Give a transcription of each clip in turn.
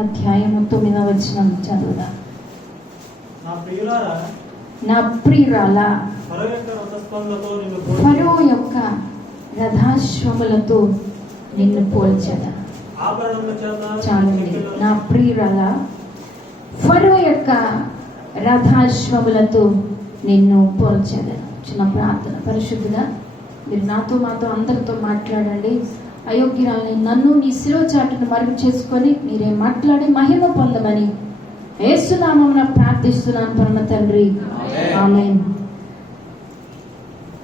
అధ్యాయము 9వ వచనం చదువుదా. నా ప్రియురాలా, ఫరో యొక్క రథాశ్వములతో నిన్ను పోల్చెదా. చాలండి. నా ప్రియురాలా, ఫరో యొక్క రథాశ్వములతో నిన్ను పోల్చెదా. చిన్న ప్రార్థన. పరిశుద్ధుడా, మీరు నాతో మాతో అందరితో మాట్లాడండి. అయోగ్యురాలని నన్ను నీ శిరోచాటును మరుగు చేసుకొని మీరే మాట్లాడి మహిమ పొందమని యేసునామమున ప్రార్థిస్తున్నాను పరమ తండ్రి, ఆమేన్.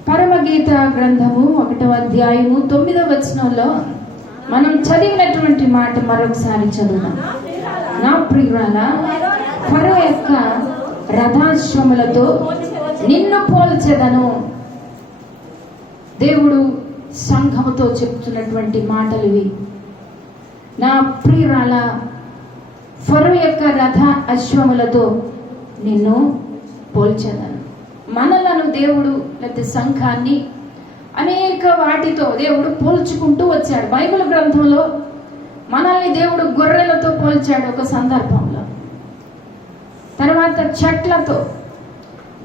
పరమగీత గ్రంథము 1వ అధ్యాయము 9వ వచనంలో మనం చదివినటువంటి మాట మరొకసారి చదువుదాం. నా ప్రియురాలా, ఫరో యొక్క రథాశ్వములతో నిన్ను పోల్చెదను. దేవుడు సంఘముతో చెప్తున్నటువంటి మాటలు ఇవి. నా ప్రియురాల, ఫరో యొక్క రథ అశ్వములతో నిన్ను పోల్చెదను. మనలను దేవుడు లేకపోతే సంఘాన్ని అనేక వాటితో దేవుడు పోల్చుకుంటూ వచ్చాడు. బైబిల్ గ్రంథంలో మనల్ని దేవుడు గొర్రెలతో పోల్చాడు ఒక సందర్భంలో, తర్వాత చెట్లతో,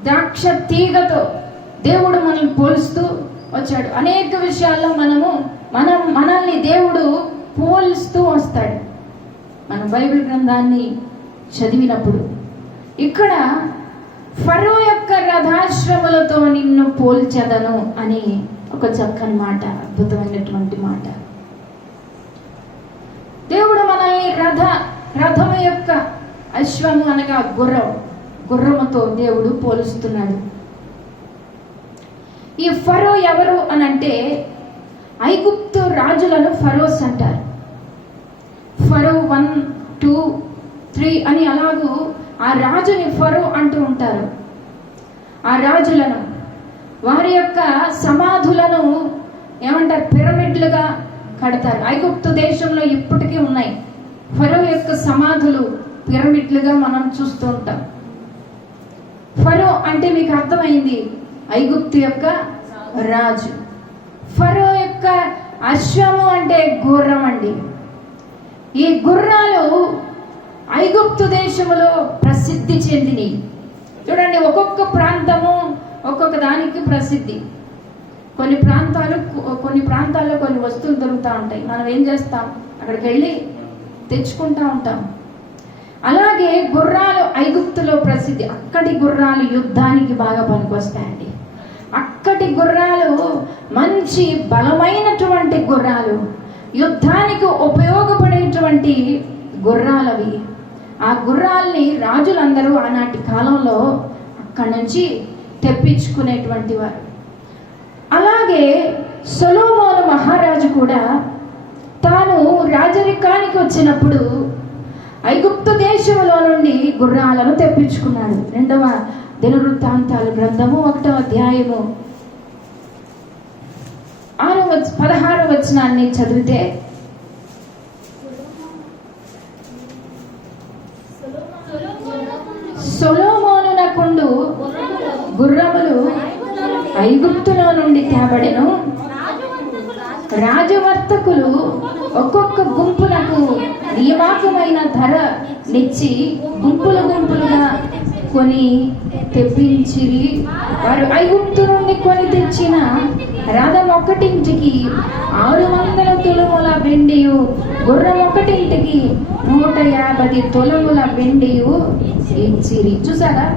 ద్రాక్ష తీగతో దేవుడు మనల్ని పోలుస్తూ వచ్చాడు. అనేక విషయాల్లో మనల్ని దేవుడు పోలుస్తూ వస్తాడు మన బైబిల్ గ్రంథాన్ని చదివినప్పుడు. ఇక్కడ ఫరో యొక్క రథాశ్రములతో నిన్ను పోల్చెదను అని ఒక చక్కని మాట, అద్భుతమైనటువంటి మాట. దేవుడు మనల్ని రథము యొక్క అశ్వము అనగా గుర్రముతో దేవుడు పోలుస్తున్నాడు. ఈ ఫరో ఎవరు అని అంటే, ఐగుప్తు రాజులను ఫరోస్ అంటారు. ఫరో 1, 2, 3 అని అలాగూ ఆ రాజుని ఫరో అంటూ ఉంటారు. ఆ రాజులను, వారి యొక్క సమాధులను ఏమంటారు, పిరమిడ్లుగా కడతారు. ఐగుప్తు దేశంలో ఇప్పటికీ ఉన్నాయి ఫరో యొక్క సమాధులు, పిరమిడ్లుగా మనం చూస్తూ ఉంటాం. ఫరో అంటే మీకు అర్థమైంది, ఐగుప్తు యొక్క రాజు. ఫరో యొక్క అశ్వము అంటే గుర్రం అండి. ఈ గుర్రాలు ఐగుప్తు దేశములో ప్రసిద్ధి చెందినవి. చూడండి, ఒక్కొక్క ప్రాంతము ఒక్కొక్క దానికి ప్రసిద్ధి. కొన్ని ప్రాంతాల్లో కొన్ని వస్తువులు దొరుకుతూ ఉంటాయి. మనం ఏం చేస్తాం, అక్కడికి వెళ్ళి తెచ్చుకుంటూ ఉంటాం. అలాగే గుర్రాలు ఐగుప్తులో ప్రసిద్ధి. అక్కడి గుర్రాలు యుద్ధానికి బాగా పనికొస్తాయండి. అక్కడి గుర్రాలు మంచి బలమైనటువంటి గుర్రాలు, యుద్ధానికి ఉపయోగపడేటువంటి గుర్రాలవి. ఆ గుర్రాల్ని రాజులందరూ ఆనాటి కాలంలో అక్కడి నుంచి తెప్పించుకునేటువంటి వారు. అలాగే సొలొమోను మహారాజు కూడా తాను రాజరికానికి వచ్చినప్పుడు ఐగుప్తు దేశంలో నుండి గుర్రాలను తెప్పించుకున్నాడు. 2వ దినవృత్తాంతాల గ్రంథము 1వ అధ్యాయము 16వ వచనాన్ని చదివితే, సొలొమోనునకుండు గుర్రములు ఐగుప్తులో నుండి తేబడెను. రాజవర్తకులు ఒక్కొక్క గుంపులకు నియమాకమైన ధర నిచ్చి గుంపులుగా కొని తెప్పించిరి. వారు ఐగుప్తు నుండి కొని తెచ్చిన రథం ఒకటింటికి 600 తులముల వెండియు, గుర్రం ఒకటింటికి 150 తులముల వెండియు ఇచ్చిరి. చూసారా,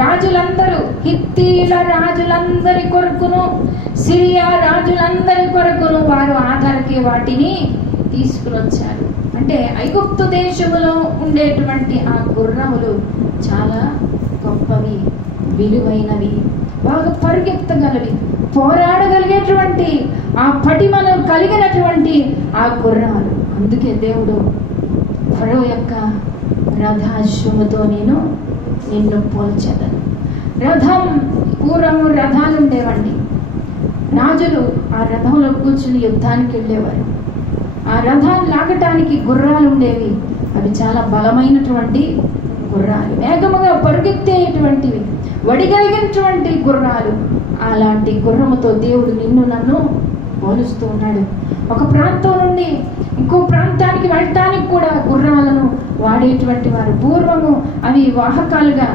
రాజులందరూ, హిత్తీల రాజులందరి కొరకును, సిరియా రాజులందరి కొరకును వారు ఆధారకి వాటిని తీసుకుని వచ్చారు. అంటే ఐగుప్తు దేశములో ఉండేటువంటి ఆ గుర్రములు చాలా గొప్పవి, విలువైనవి, బాగా పరిగెత్తగలవి, పోరాడగలిగేటువంటి ఆ పటిమను కలిగినటువంటి ఆ గుర్రాలు. అందుకే దేవుడు ఫరో యొక్క రథాశ్వముతో నిన్ను పోల్చెదను. రథం, పూర్వము రథాలు ఉండేవండి. రాజులు ఆ రథంలో కూర్చుని యుద్ధానికి వెళ్ళేవారు. ఆ రథాన్ని లాగటానికి గుర్రాలు ఉండేవి. అవి చాలా బలమైనటువంటి గుర్రాలు, వేగముగా పరుగెత్తేటువంటివి, వడిగలిగినటువంటి గుర్రాలు. అలాంటి గుర్రముతో దేవుడు నిన్ను నన్ను పోలుస్తూ ఉన్నాడు. ఒక ప్రాంతం నుండి ఇంకో ప్రాంతానికి వెళ్ళటానికి కూడా గుర్రాలను వాడేటువంటి వారు. పూర్వము అవి వాహకాలుగా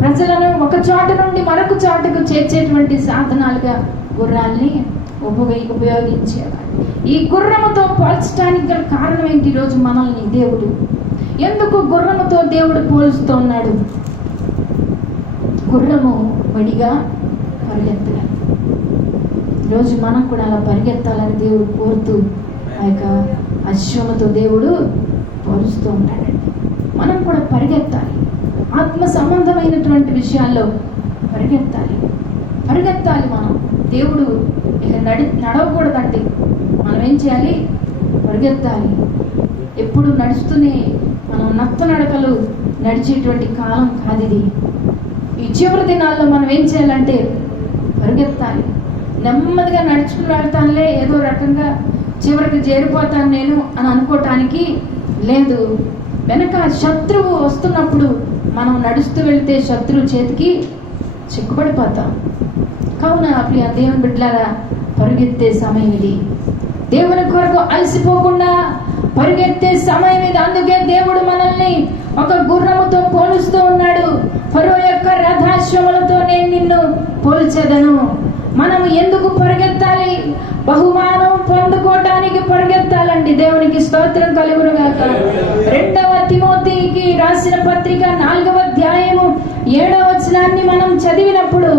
ప్రజలను ఒక చోట నుండి మరొక చోటకు చేర్చేటువంటి సాధనాలుగా గుర్రాల్ని ఉపయోగించేవారు. ఈ గుర్రముతో పోల్చడానికి గల కారణం ఏంటి? ఈరోజు మనల్ని దేవుడు ఎందుకు గుర్రముతో దేవుడు పోలుస్తూ ఉన్నాడు? గుర్రము వడిగా పరిగెత్తలేదు. ఈరోజు మనం కూడా అలా పరిగెత్తాలని దేవుడు కోరుతూ ఆ యొక్క అశ్వముతో దేవుడు పోలుస్తూ ఉంటాడండి. మనం కూడా పరిగెత్తాలి. ఆత్మ సంబంధమైనటువంటి విషయాల్లో పరిగెత్తాలి. మనం దేవుడు ఇక నడవకూడదండి. మనం ఏం చేయాలి? పరిగెత్తాలి. ఎప్పుడు నడుస్తూనే మనం నత్త నడకలు నడిచేటువంటి కాలం కాదు ఇది. ఈ చివరి దినాల్లో మనం ఏం చేయాలంటే పరిగెత్తాలి. నెమ్మదిగా నడుచుకుని వెళ్తానులే, ఏదో రకంగా చివరికి చేరిపోతాను నేను అని అనుకోవటానికి లేదు. వెనక శత్రువు వస్తున్నప్పుడు మనం నడుస్తూ వెళితే శత్రువు చేతికి చిక్కుపడిపోతాం. కావున ప్రియ దేవుని బిడ్డలారా, పరిగెత్తే సమయం ఇది. దేవుని కొరకు అలసిపోకుండా పరిగెత్తే సమయం ఇది. అందుకే దేవుడు మనల్ని ఒక గుర్రముతో పోలుస్తూ ఉన్నాడు. ఫరో యొక్క రథాశ్వములతో నేను నిన్ను పోల్చెదను. మనం ఎందుకు పరిగెత్తాలి? బహుమానం పొందుకోవటానికి పరిగెత్తాలండి. దేవునికి స్తోత్రం కలుగును గాక. 2వ తిమోతికి రాసిన పత్రిక 4వ అధ్యాయము 7వ వచనాన్ని మనం చదివినప్పుడు,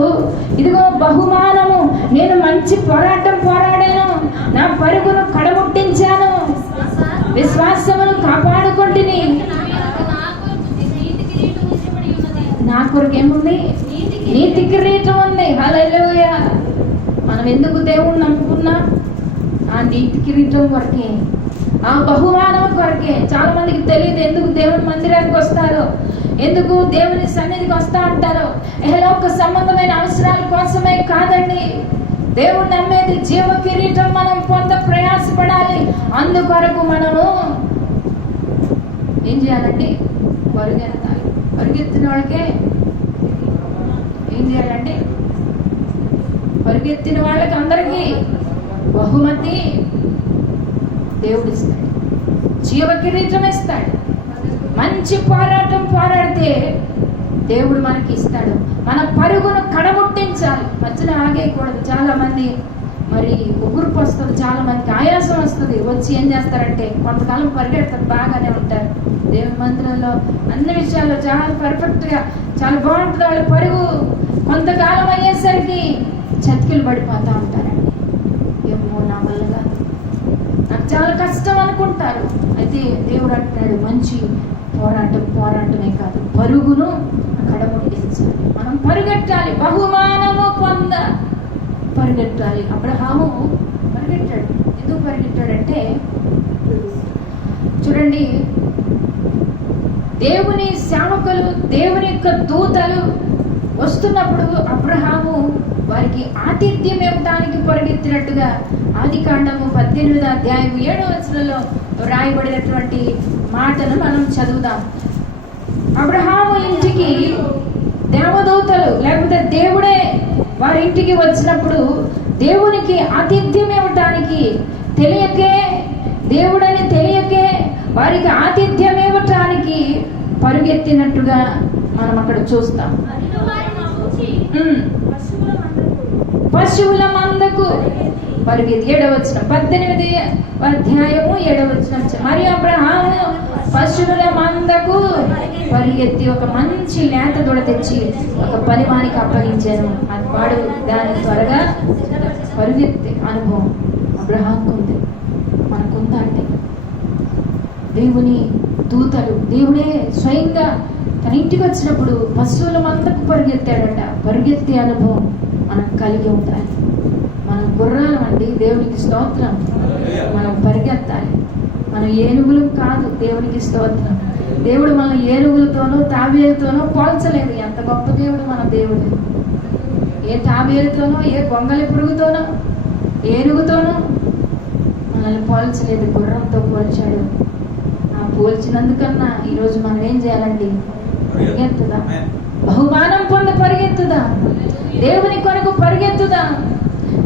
ఇదిగో బహుమానము, నేను మంచి పోరాటం పోరాడాను, నా పరుగును కడముట్టించాను, విశ్వాసమును కాపాడుకొంటిని. నా కొరకు ఏముంది? నీతి కిరీటం ఉంది. హల్లెలూయా. మనం ఎందుకు దేవుణ్ణి నమ్ముకున్నా? ఆ నీతి కిరీటం కొరకే, ఆ బహుమానం కొరకే. చాలా మందికి తెలియదు ఎందుకు దేవుని మందిరానికి వస్తారో, ఎందుకు దేవుని సన్నిధికి వస్తా అంటారో. ఏలోక సంబంధమైన అవసరాల కోసమే కాదండి. దేవుడు నమ్మేది జీవ కిరీటం మనం పొంద ప్రయాసపడాలి. అందుకొరకు మనము ఏం చేయాలండి? పరిగెత్తాలి. పరిగెత్తిన వాళ్ళకే ఏం చేయాలండి? పరిగెత్తిన వాళ్ళకి అందరికీ బహుమతి దేవుడు ఇస్తాడు. జీవ కిరీటం ఇస్తాడు. మంచి పోరాటం పోరాడితే దేవుడు మనకి ఇస్తాడు. మన పరుగును కడముట్టించాలి. మధ్యలో ఆగేయకూడదు. చాలా మంది మరి ఉగురుపు వస్తుంది, చాలా మందికి ఆయాసం వస్తుంది. వచ్చి ఏం చేస్తారంటే కొంతకాలం పరిగెడతారు, బాగానే ఉంటారు. దేవుని మందిరంలో అన్ని విషయాల్లో చాలా పర్ఫెక్ట్గా చాలా బాగుంటుంది వాళ్ళ పరుగు. కొంతకాలం అయ్యేసరికి చతికిలు పడిపోతూ ఉంటారండి. ఏమో నా వల్ల కాదు, నాకు చాలా కష్టం అనుకుంటారు. అయితే దేవుడు అంటున్నాడు, మంచి పోరాటమే కాదు, పరుగును కడముట్టించాలి. మనం పరిగెట్టాలి, బహుమానము పరిగెట్టాలి. అబ్రహాము పరిగెట్టాడు. ఎందుకు పరిగెట్టాడంటే, చూడండి, దేవుని సేవకులు, దేవుని యొక్క దూతలు వస్తున్నప్పుడు అబ్రహాము వారికి ఆతిథ్యం ఇవ్వడానికి పరిగెత్తినట్టుగా ఆదికాండము 18వ అధ్యాయం 7వ వచనంలో రాయబడినటువంటి మాటను మనం చదువుదాం. అబ్రహాము ఇంటికి దేవదూతలు లేకపోతే దేవుడే వారి ఇంటికి వచ్చినప్పుడు దేవునికి ఆతిథ్యం ఇవ్వటానికి దేవుడని తెలియకే వారికి ఆతిథ్యం ఇవ్వటానికి పరుగెత్తినట్టుగా మనం అక్కడ చూస్తాం. పశువుల మందకు పరిగెత్తి 7వ వచనం 18వ అధ్యాయము 7వ వచనం. మరి అబ్రహాము పశువుల మందకు పరిగెత్తి ఒక మంచి లేత దూడ తెచ్చి ఒక పనివానికి అప్పగించాను. వాడు దాని త్వరగా పరిగెత్తే అనుభవం అబ్రహాంకు ఉంది. మనకుందా అంటే? దేవుని దూతలు, దేవుడే స్వయంగా తన ఇంటికి వచ్చినప్పుడు పశువుల మందకు పరిగెత్తాడట. పరిగెత్తే అనుభవం మనం కలిగి ఉండాలి. మనం గుర్రాలం అండి. దేవునికి స్తోత్రం. మనం పరిగెత్తాలి. మనం ఏనుగులు కాదు. దేవునికి స్తోత్రం. దేవుడు మన ఏనుగులతోనూ తాబేలుతోనూ పోల్చలేదు. ఎంత గొప్ప దేవుడు మన దేవుడు. ఏ తాబేలుతోనో, ఏ గొంగలి పురుగుతోనో, ఏనుగుతోనో మనల్ని పోల్చలేదు. గుర్రంతో పోల్చాడు. పోల్చినందుకన్నా ఈరోజు మనం ఏం చేయాలండి? పరిగెత్తుదా. బహుమానం పొంది పరిగెత్తుదా. దేవుని కొరకు పరిగెత్తుదా.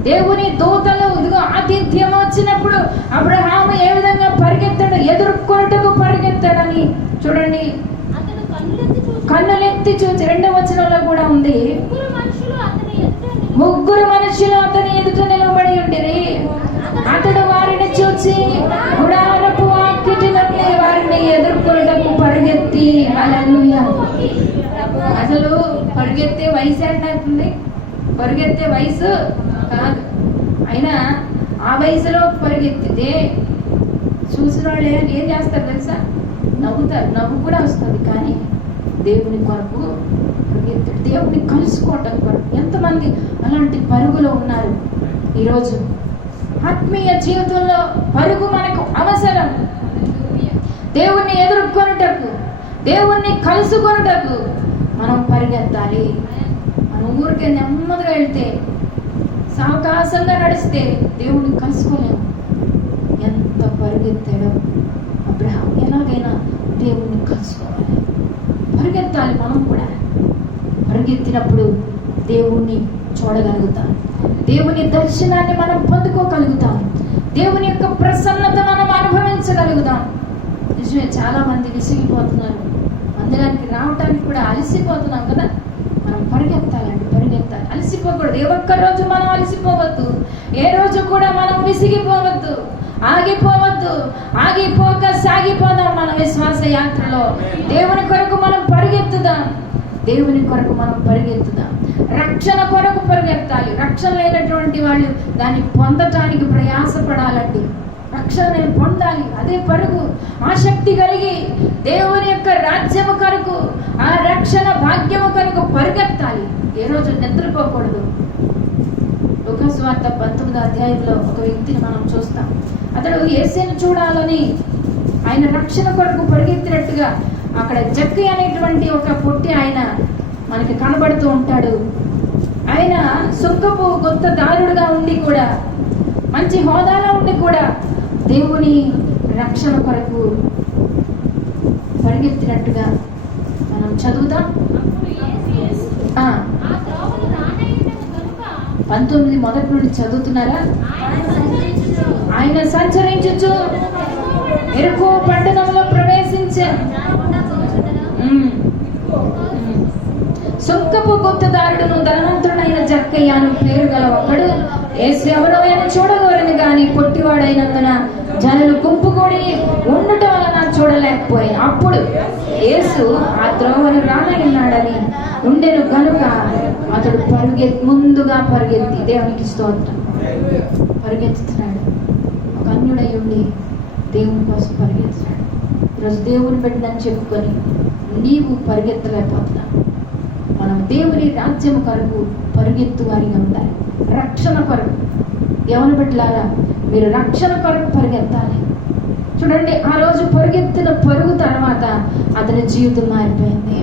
దేవుని దూతలు ఇదిగో ఆతిథ్యం వచ్చినప్పుడు అబ్రహాము ఏ విధంగా పరిగెత్తాడు? ఎదుర్కొనుటకు పరిగెత్తాడని చూడండి. పరిగెత్తి చూచి 2వ వచనంలో కూడా ఉంది, ముగ్గురు మనుషులు అతని ఎదుట నిలబడి ఉండిరి. అతడు వారిని చూచి గుడారపు వాకిటి నుండి వారిని ఎదుర్కొనుటకు పరిగెత్తి. హల్లెలూయా. అసలు పరిగెత్తే వయసు ఏంటంటుంది? పరిగెత్తే వయసు కాదు. అయినా ఆ వయసులో పరిగెత్తితే చూసిన వాళ్ళు ఏం చేస్తారు తెలుసా? నవ్వుతారు. నవ్వు కూడా వస్తుంది. కానీ దేవుని కొరకు పరిగెత్తాడు, దేవుని కలుసుకోవటం కొరకు. ఎంతమంది అలాంటి పరుగులో ఉన్నారు ఈరోజు? ఆత్మీయ జీవితంలో పరుగు మనకు అవసరం. దేవుణ్ణి ఎదుర్కొనుటకు, దేవుణ్ణి కలుసుకొనుటకు మనం పరిగెత్తాలి. మనం ఊరికే నెమ్మదిగా వెళ్తే, సావకాశంగా నడిస్తే దేవుణ్ణి కలుసుకోలేము. ఎంత పరిగెత్తాడో అబ్రహాం. ఎలాగైనా దేవుణ్ణి కలుసుకోవాలి, పరిగెత్తాలి. మనం కూడా పరిగెత్తినప్పుడు దేవుణ్ణి చూడగలుగుతాం, దేవుని దర్శనాన్ని మనం పొందుకోగలుగుతాం, దేవుని యొక్క ప్రసన్నత మనం అనుభవించగలుగుతాం. నిజమే, చాలా మంది విసిగిపోతున్నారు, మందిరానికి రావటానికి కూడా అలసిపోతున్నాం కదా. మనం పరిగెత్తాలండి, పరిగెత్తాలి. అలసిపోకూడదు. ఏ ఒక్క రోజు మనం అలసిపోవద్దు. ఏ రోజు కూడా మనం విసిగిపోవద్దు, ఆగిపోవద్దు. ఆగిపోక సాగిపోదాం మన విశ్వాస యాత్రలో. దేవుని కొరకు మనం పరిగెత్తుదాం, దేవుని కొరకు మనం పరిగెత్తుదాం. రక్షణ కొరకు పరిగెత్తాలి. రక్షణ లేనటువంటి వాళ్ళు దాన్ని పొందటానికి ప్రయాసపడాలండి. రక్షణ పొందాలి, అదే పరుగు. ఆసక్తి కలిగి దేవుని యొక్క రాజ్యము కొరకు, ఆ రక్షణ భాగ్యము కొరకు పరిగెత్తాలి. ఏ రోజు నిద్రపోకూడదు. లూకాసు వార్త 19వ అధ్యాయంలో ఒక వ్యక్తిని మనం చూస్తాం. అతడు యేసుని చూడాలని ఆయన రక్షణ కొరకు పరిగెత్తినట్టుగా అక్కడ జక్కీ అనేటువంటి ఒక పొట్టి ఆయన మనకి కనబడుతూ ఉంటాడు. ఆయన సుంకపు గుత్తదారుడుగా ఉండి కూడా, మంచి హోదాలో ఉండి కూడా దేవుని రక్షణ కొరకు పరిగెత్తినట్టుగా మనం చదువుతాం. 19 మొదటి నుండి చదువుతున్నారా? ఆయన సంచరించుచు ఎరుకో పట్టణంలో ప్రవేశించే సుంకపు గుత్తదారుడును ధనవంతుడైన జక్కయ్యను పేరు గల ఒకడు యేసు ఎవరో ఆయన చూడగోరని గాని పొట్టివాడైనందున జనులు గుంపుగూడి ఉండటం వలన చూడలేకపోయి. అప్పుడు యేసు ఆ త్రోవను రానయ్యున్నాడని ఉండెను గనుక అతడు ముందుగా పరిగెత్తి, దేవునికి స్తోత్రం, పరిగెత్తుతున్నాడు. ఒక అన్యుడై ఉండి దేవుని కోసం పరిగెత్తున్నాడు. ఈరోజు దేవుని పెట్టినని చెప్పుకొని నీవు పరిగెత్తలేకపోతున్నావు. మనం దేవుని రాజ్యం కొరకు పరిగెత్తు వారిగా ఉండాలి. రక్షణ కొరకు, దేవుని బిడ్డలారా, మీరు రక్షణ కొరకు పరిగెత్తాలి. చూడండి, ఆ రోజు పరిగెత్తిన పరుగు తర్వాత అతని జీవితం మారిపోయింది.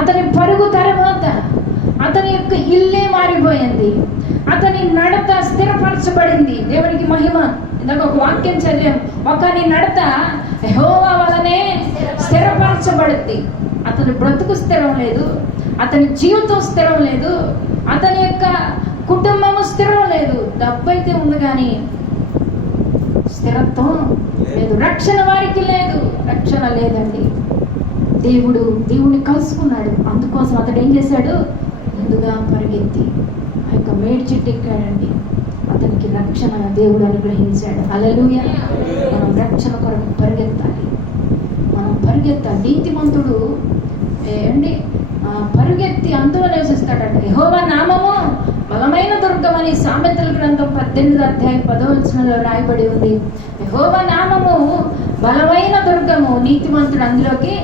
అతని పరుగు తర్వాత అతని యొక్క ఇల్లే మారిపోయింది. అతని నడత స్థిరపరచబడింది. దేవునికి మహిమ. ఇందాక ఒక వాక్యం చదివాం, ఒకని నడత యెహోవా వలనే స్థిరపరచబడింది. అతని బ్రతుకు స్థిరం లేదు, అతని జీవితం స్థిరం లేదు, అతని యొక్క కుటుంబము స్థిరం లేదు. డబ్బు అయితే ఉంది కానీ స్థిరత్వం లేదు. రక్షణ వారికి లేదు, రక్షణ లేదండి. దేవుడిని కలుసుకున్నాడు. అందుకోసం అతడు ఏం చేశాడు? ముందుగా పరిగెత్తి ఆ యొక్క మేడి చెట్టు ఎక్కాడండి. అతనికి రక్షణ దేవుడు అనుగ్రహించాడు. హల్లెలూయా. మనం రక్షణ కొరకు పరిగెత్తాలి, మనం పరిగెత్తాలి. నీతిమంతుడు పరిగెత్తి అందులో నివసిస్తాడంట. యెహోవా నామము బలమైన దుర్గమని సామెతల గ్రంథం 18వ అధ్యాయం 10వ వచనంలో రాయబడి ఉంది. యెహోవా నామము బలమైన దుర్గము, నీతిమంతుడు అందులోకి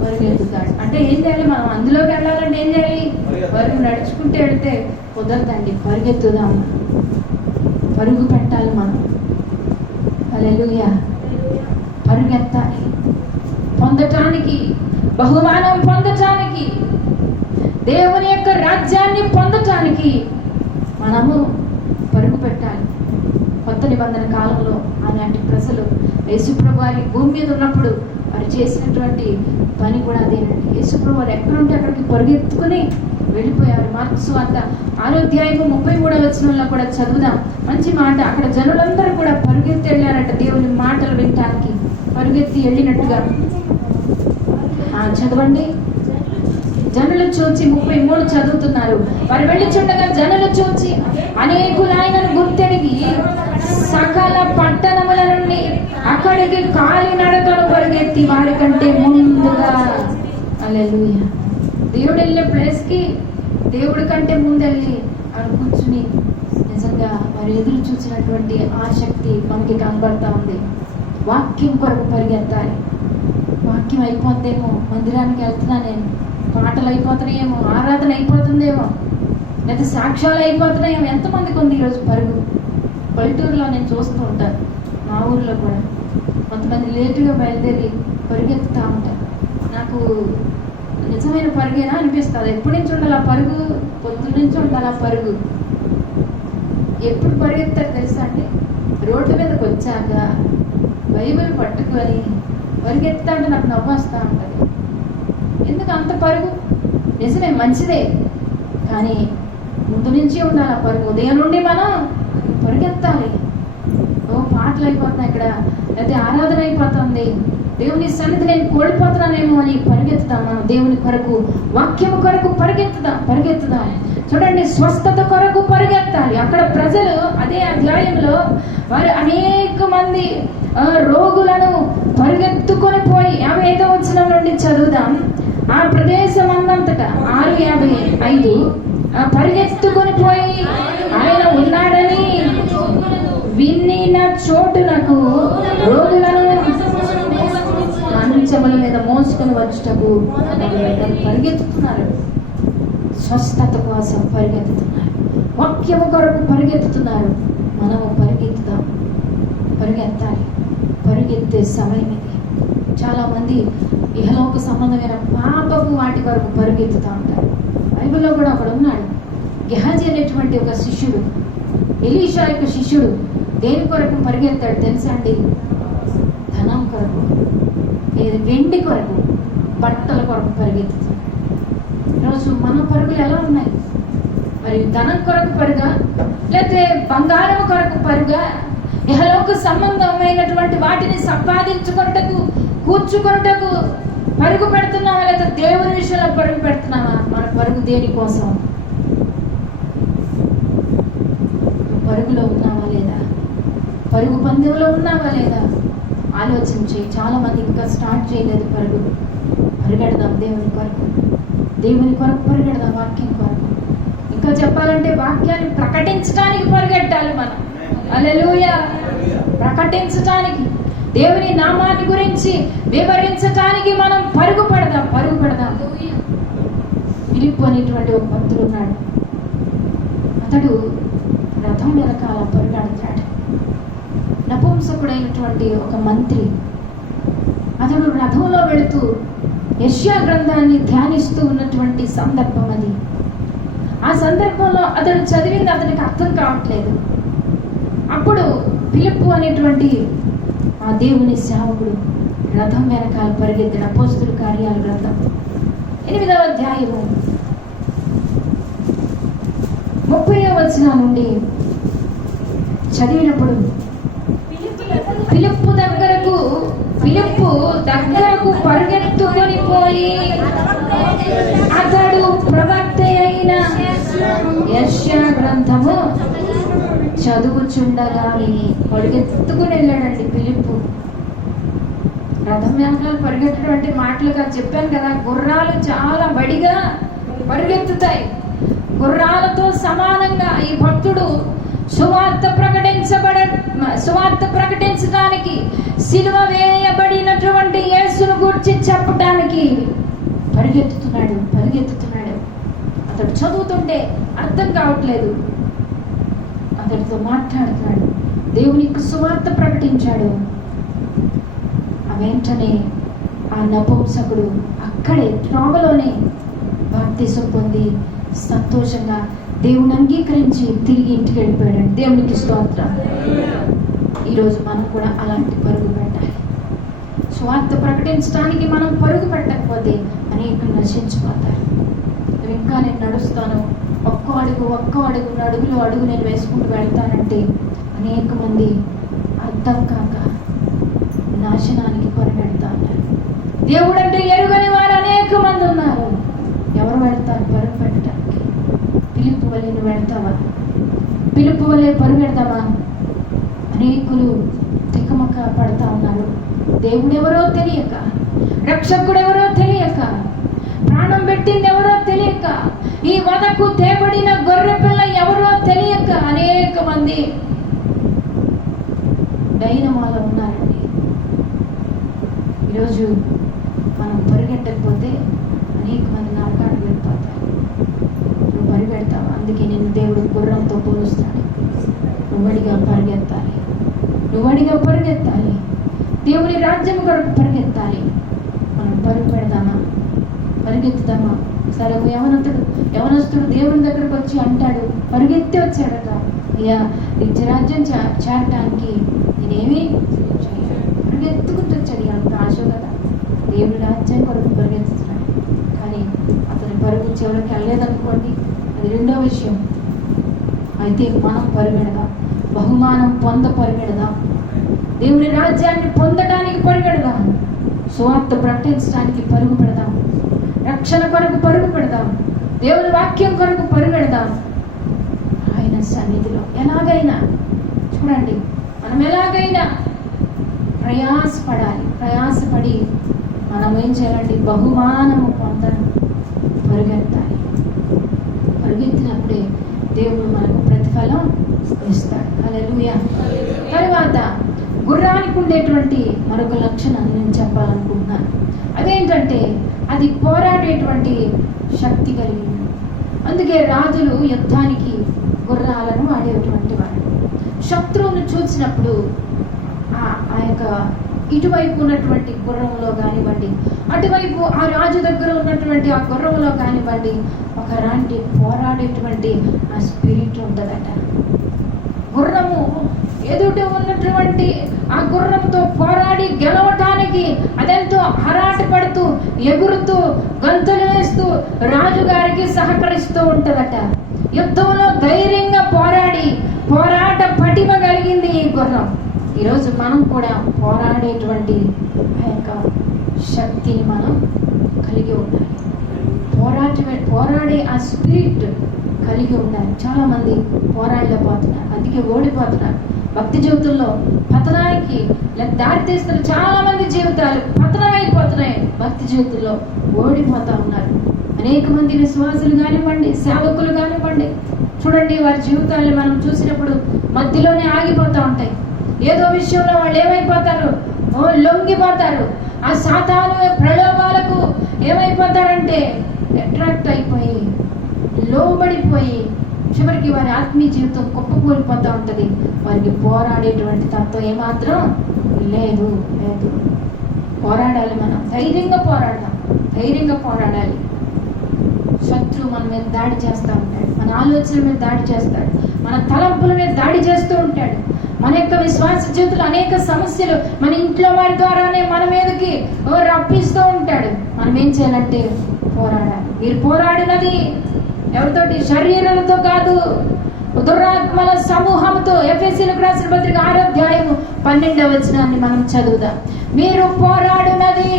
పరిగెత్తుతాడు. అంటే ఏం చేయాలి? మనం అందులోకి వెళ్ళాలంటే ఏం చేయాలి? పరుగు నడుచుకుంటూ వెళితే కుదరదండి. పరిగెత్తుదాం, పరుగు పెట్టాలి మనం. హల్లెలూయా. పరిగెత్తాలి, పొందటానికి, బహుమానం పొందటానికి, దేవుని యొక్క రాజ్యాన్ని పొందటానికి మనము పరుగు పెట్టాలి. కొత్త నిబంధన కాలంలో అలాంటి ప్రజలు యేసుప్రభు వారి భూమి మీద ఉన్నప్పుడు వారు చేసినటువంటి పని కూడా అదేనండి. యేసుప్రభు వారు ఎక్కడుంటే అక్కడికి పరుగెత్తుకుని వెళ్ళిపోయారు. మార్కు సువార్త 6వ అధ్యాయం 33వ వచనంలో కూడా చదువుదాం. మంచి మాట. అక్కడ జనులందరూ కూడా పరుగెత్తి వెళ్ళారట దేవుని మాటలు వినటానికి. పరుగెత్తి వెళ్ళినట్టుగా చదవండి. జనులు చూచి 33 చదువుతున్నారు. వారు వెళ్ళిచుండగా జనులు చూచి అనేకులు ఆయనను గుర్తెరిగి సకల పట్టణముల నుండి అక్కడికి కాలినడకను పరిగెత్తి వారి కంటే ముందుగా. హల్లెలూయా. దేవుడు వెళ్ళే ప్లేస్కి దేవుడి కంటే ముందెళ్ళి అక్కడ కూర్చుని నిజంగా వారు ఎదురు చూసినటువంటి ఆసక్తి మనకి కనబడతా ఉంది. వాక్యం కొరకు పరిగెత్తాలి. వాక్యం అయిపోద్దేమో, మందిరానికి వెళ్తున్నా నేను, పాటలు అయిపోతున్నాయేమో, ఆరాధన అయిపోతుందేమో, లేదా సాక్ష్యాలు అయిపోతున్నాయేమో. ఎంతమందికి ఉంది ఈరోజు పరుగు? పల్లెటూరులో నేను చూస్తూ ఉంటాను, మా ఊర్లో కూడా కొంతమంది లేటుగా బయలుదేరి పరిగెత్తుతూ ఉంటారు. నాకు నిజమైన పరుగేనా అనిపిస్తుంది. ఎప్పటి నుంచి ఉండాలి ఆ పరుగు? పొద్దున్న నుంచి ఉండాలి ఆ పరుగు. ఎప్పుడు పరిగెత్తారు తెలుసా అండి? రోడ్డు మీదకి వచ్చాక బైబిల్ పట్టుకొని పరిగెత్తా అంటే నాకు నవ్వు వస్తూ ఉంటుంది. ఎందుకు అంత పరుగు? నిజమే, మంచిదే, కానీ ముందు నుంచి ఉండాలి ఆ పరుగు. ఉదయం నుండి మనం పరిగెత్తాలి. పాటలు అయిపోతున్నాయి ఇక్కడ, అయితే ఆరాధన అయిపోతుంది, దేవుని సన్నిధి నేను కోల్పోతున్నానేమో అని పరిగెత్తుదాం. మనం దేవుని కొరకు, వాక్యము కొరకు పరిగెత్తుదాం. చూడండి, స్వస్థత కొరకు పరిగెత్తాలి. అక్కడ ప్రజలు అదే అధ్యాయంలో వారు అనేక మంది రోగులను పరిగెత్తుకొని పోయి 55వ వచనం నుండి చదువుదాం. ఆ ప్రదేశం అన్నంతటా 6:55 పరిగెత్తుకొని పోయి ఆయన ఉన్నాడని విన్న చోటునకు రోగులను మంచముల మీద మోసుకొని వచ్చుటకు పరిగెత్తుతున్నారు. స్వస్థత కోసం పరిగెత్తుతున్నారు. వాక్యము కొరకు పరిగెత్తుతున్నారు. మనము పరిగెత్తాలి. పరిగెత్తే సమయం ఇది. చాలా మంది ఇహలోక సంబంధమైన పాపపు వాటి కొరకు పరిగెత్తుతూ ఉంటారు. బైబిల్లో కూడా అక్కడ ఉన్నాడు గెహాజీ అనేటువంటి ఒక శిష్యుడు, ఎలీషా యొక్క శిష్యుడు. దేని కొరకు పరిగెత్తాడు తెలుసా అండి? ధనం కొరకు, వెండి కొరకు, బట్టల కొరకు పరిగెత్తుతాడు. ఈరోజు మన పరుగులు ఎలా ఉన్నాయి? మరి ధనం కొరకు పరుగా, లేకపోతే బంగారం కొరకు పరుగా, ఇహలోక సంబంధమైనటువంటి వాటిని సంపాదించుకొనుటకు, కూర్చుకొనుటకు పరుగు పెడుతున్నావా, లేదా దేవుని విషయంలో పరుగు పెడుతున్నావా? మన పరుగు దేనికోసం? పరుగులో ఉన్నావా లేదా? పరుగు పందెంలో ఉన్నావా లేదా? ఆలోచించి. చాలా మంది ఇంకా స్టార్ట్ చేయలేదు పరుగు. పరిగెడదాం దేవుని కొరకు పరిగెడదాం, వాక్యం కొరకు. ఇంకా చెప్పాలంటే వాక్యాన్ని ప్రకటించడానికి పరిగెట్టాలి మనం. హల్లెలూయా. ప్రకటించడానికి, దేవుని నామాన్ని గురించి వివరించడానికి మనం పరుగు పెడదాం. ఫిలిప్పు అనేటువంటి ఒక భక్తుడు ఉన్నాడు. అతడు రథం వెనకాల పరిగెడతాడు. నపుంసకుడైనటువంటి ఒక మంత్రి, అతడు రథంలో వెళుతూ యెషయా గ్రంథాన్ని ధ్యానిస్తూ ఉన్నటువంటి సందర్భం అది. ఆ సందర్భంలో అతడు చదివింది అతనికి అర్థం కావట్లేదు. అప్పుడు ఫిలిప్పు అనేటువంటి ఆ దేవుని సేవకుడు రథం వెనకాల పరిగెత్తిన అపోస్తలుల కార్యాల గ్రంథం 8వ అధ్యాయము 30వ వచనం నుండి చదివినప్పుడు, ఫిలిప్పు దగ్గరకు పరిగెత్తుకొని పోయి అతడు ప్రవక్త అయిన యెషయా గ్రంథము చదువుచుండగానే పరిగెత్తుకుని వెళ్ళాడండి ఫిలిప్పు. రథం వెనకాల పరిగెత్తడం అంటే మాటలుగా చెప్పాను కదా, గుర్రాలు చాలా వడిగా పరిగెత్తుతాయి. గుర్రాలతో సమానంగా ఈ భక్తుడు సువార్త ప్రకటించడానికి, సిలువ వేయబడినటువంటి యేసును గురించి చెప్పడానికి పరిగెత్తుతున్నాడు. అతడు చదువుతుంటే అర్థం కావట్లేదు. అతడితో మాట్లాడుతున్నాడు, దేవునికి సువార్త ప్రకటించాడు. వెంటనే ఆ నపుంసకుడు అక్కడే త్రోవలోనే బాప్తిసం పొంది సంతోషంగా దేవుని అంగీకరించి తిరిగి ఇంటికి వెళ్ళిపోయాడు. దేవునికి స్తోత్రం. ఈరోజు మనం కూడా అలాంటి పరుగు పెట్టాలి. స్వార్థ ప్రకటించడానికి మనం పరుగు పెట్టకపోతే అనేకులు నశించిపోతారు. ఇంకా నేను నడుస్తాను, ఒక్క అడుగు నేను వేసుకుంటూ వెళ్తానంటే అనేక మంది అర్థం కాక నాశనానికి పరిగెడతా ఉన్నారు. దేవుడు అంటే ఎరుగని వారు అనేక మంది ఉన్నారు. ఎవరు వెళ్తారు పరుగు పెట్టడానికి. పిలుపు వలె నువ్వు వెళ్తావా? పిలుపు వలె పరుగెడతావా? అనేకులు తికమక పడతా ఉన్నారు. దేవుడెవరో తెలియక, రక్షకుడెవరో తెలియక, ప్రాణం పెట్టింది ఎవరో తెలియక, ఈ వదకు తేబడిన గొర్రె పిల్ల ఎవరో తెలియక అనేక మంది డైనమాలో ఉన్నారండి. ఈరోజు మనం పరిగెట్టకపోతే అనేక మంది నరకానికి వెళ్ళిపోతారు. నువ్వు పరిగెడతావు. అందుకే నిన్ను దేవుడు గుర్రంతో పోలుస్తాడు. నువ్వడిగా పరిగెత్తాలి, నువ్వడిగా పరిగెత్తాలి. దేవుని రాజ్యం కొరకు పరిగెత్తాలి. మనం పరుగు పెడదామా? పరిగెత్తుదామా? సరే, యవనస్తుడు దేవుని దగ్గరకు వచ్చి అంటాడు, పరిగెత్తి వచ్చాడట, అయ్యా నిత్యరాజ్యం చేరటానికి నేనేమి పరిగెత్తుకుంటూ వచ్చాడు. అంత ఆశ కదా, దేవుని రాజ్యం కొరకు పరిగెత్తుతున్నాడు. కానీ అతని పరుగు చివరికి వెళ్ళలేదనుకోండి, అది రెండో విషయం. అయితే మనం పరిగెడదాం, బహుమానం పరిగెడదాం, దేవుని రాజ్యాన్ని పొందడానికి పరిగెడదాం, సువార్త ప్రకటించడానికి పరుగు పెడదాం, రక్షణ కొరకు పరుగు పెడదాం, దేవుని వాక్యం కొరకు పరుగెడదాం. ఆయన సన్నిధిలో ఎలాగైనా చూడండి, మనం ఎలాగైనా ప్రయాసపడి మనం ఏం చేయాలండి? బహుమానము పొందడం, పరుగెత్తాలి. పరుగెత్తినప్పుడే దేవుడు మనకు ప్రతిఫలం ఇస్తాడు. హల్లెలూయా. తర్వాత గుర్రానికి ఉండేటువంటి మరొక లక్షణాన్ని నేను చెప్పాలనుకుంటున్నాను. అదేంటంటే అది పోరాడేటువంటి శక్తి కలిగింది. అందుకే రాజులు యుద్ధానికి గుర్రాలను వాడేటువంటి వాడు. శత్రువును చూసినప్పుడు ఆ యొక్క ఇటువైపు ఉన్నటువంటి గుర్రంలో కానివ్వండి, అటువైపు ఆ రాజు దగ్గర ఉన్నటువంటి ఆ గుర్రంలో కానివ్వండి, ఒకలాంటి పోరాడేటువంటి ఆ స్పిరిట్ ఉంటుందట. గుర్రము ఎదుట ఉన్నటువంటి ఆ గుర్రంతో పోరాడి గెలవటానికి అదెంతో ఆరాటపడుతూ, ఎగురుతూ, గంతులు వేస్తూ రాజుగారికి సహకరిస్తూ ఉంటుందట. యుద్ధంలో ధైర్యంగా పోరాట పటిమ కలిగింది ఈ గుర్రం. ఈరోజు మనం కూడా పోరాడేటువంటి ఆ యొక్క శక్తిని మనం కలిగి ఉండాలి. పోరాడే ఆ స్పిరిట్ కలిగి ఉండాలి. చాలా మంది పోరాడలేకపోతున్నారు, అందుకే ఓడిపోతున్నారు. భక్తి జీవితంలో పతనానికి దారి తీస్తున్న చాలా మంది జీవితాలు పతనమైపోతున్నాయి. భక్తి జీవితంలో ఓడిపోతా ఉన్నారు. అనేక మంది విశ్వాసులు కానివ్వండి, సేవకులు కానివ్వండి, చూడండి వారి జీవితాలను మనం చూసినప్పుడు మధ్యలోనే ఆగిపోతూ ఉంటాయి. ఏదో విషయంలో వాళ్ళు ఏమైపోతారు? లొంగిపోతారు. ఆ సాతాను ప్రలోభాలకు ఏమైపోతారంటే అట్రాక్ట్ అయిపోయి, లోబడిపోయి, చివరికి వారి ఆత్మీయ జీవితం కుప్పకూలిపోతూ ఉంటుంది. వారికి పోరాడేటువంటి తత్వం ఏమాత్రం లేదు. పోరాడాలి. మనం ధైర్యంగా పోరాడాలి. శత్రువు మన మీద దాడి చేస్తూ ఉంటాడు, మన ఆలోచనల మీద దాడి చేస్తాడు, మన తలంపుల మీద దాడి చేస్తూ ఉంటాడు. మన యొక్క విశ్వాస జీవితంలో అనేక సమస్యలు మన ఇంట్లో వారి ద్వారానే మన మీదకి రప్పిస్తూ ఉంటాడు. మనం ఏం చేయాలంటే పోరాడాలి. మీరు పోరాడినది ఎవరితోటి? శరీరాలతో కాదు, దురాత్మల సమూహంతో. ఎఫెసీయులకు రాసిన పత్రిక 6వ అధ్యాయము 12వ వచనాన్ని మనం చదువుదాం. మీరు పోరాడినది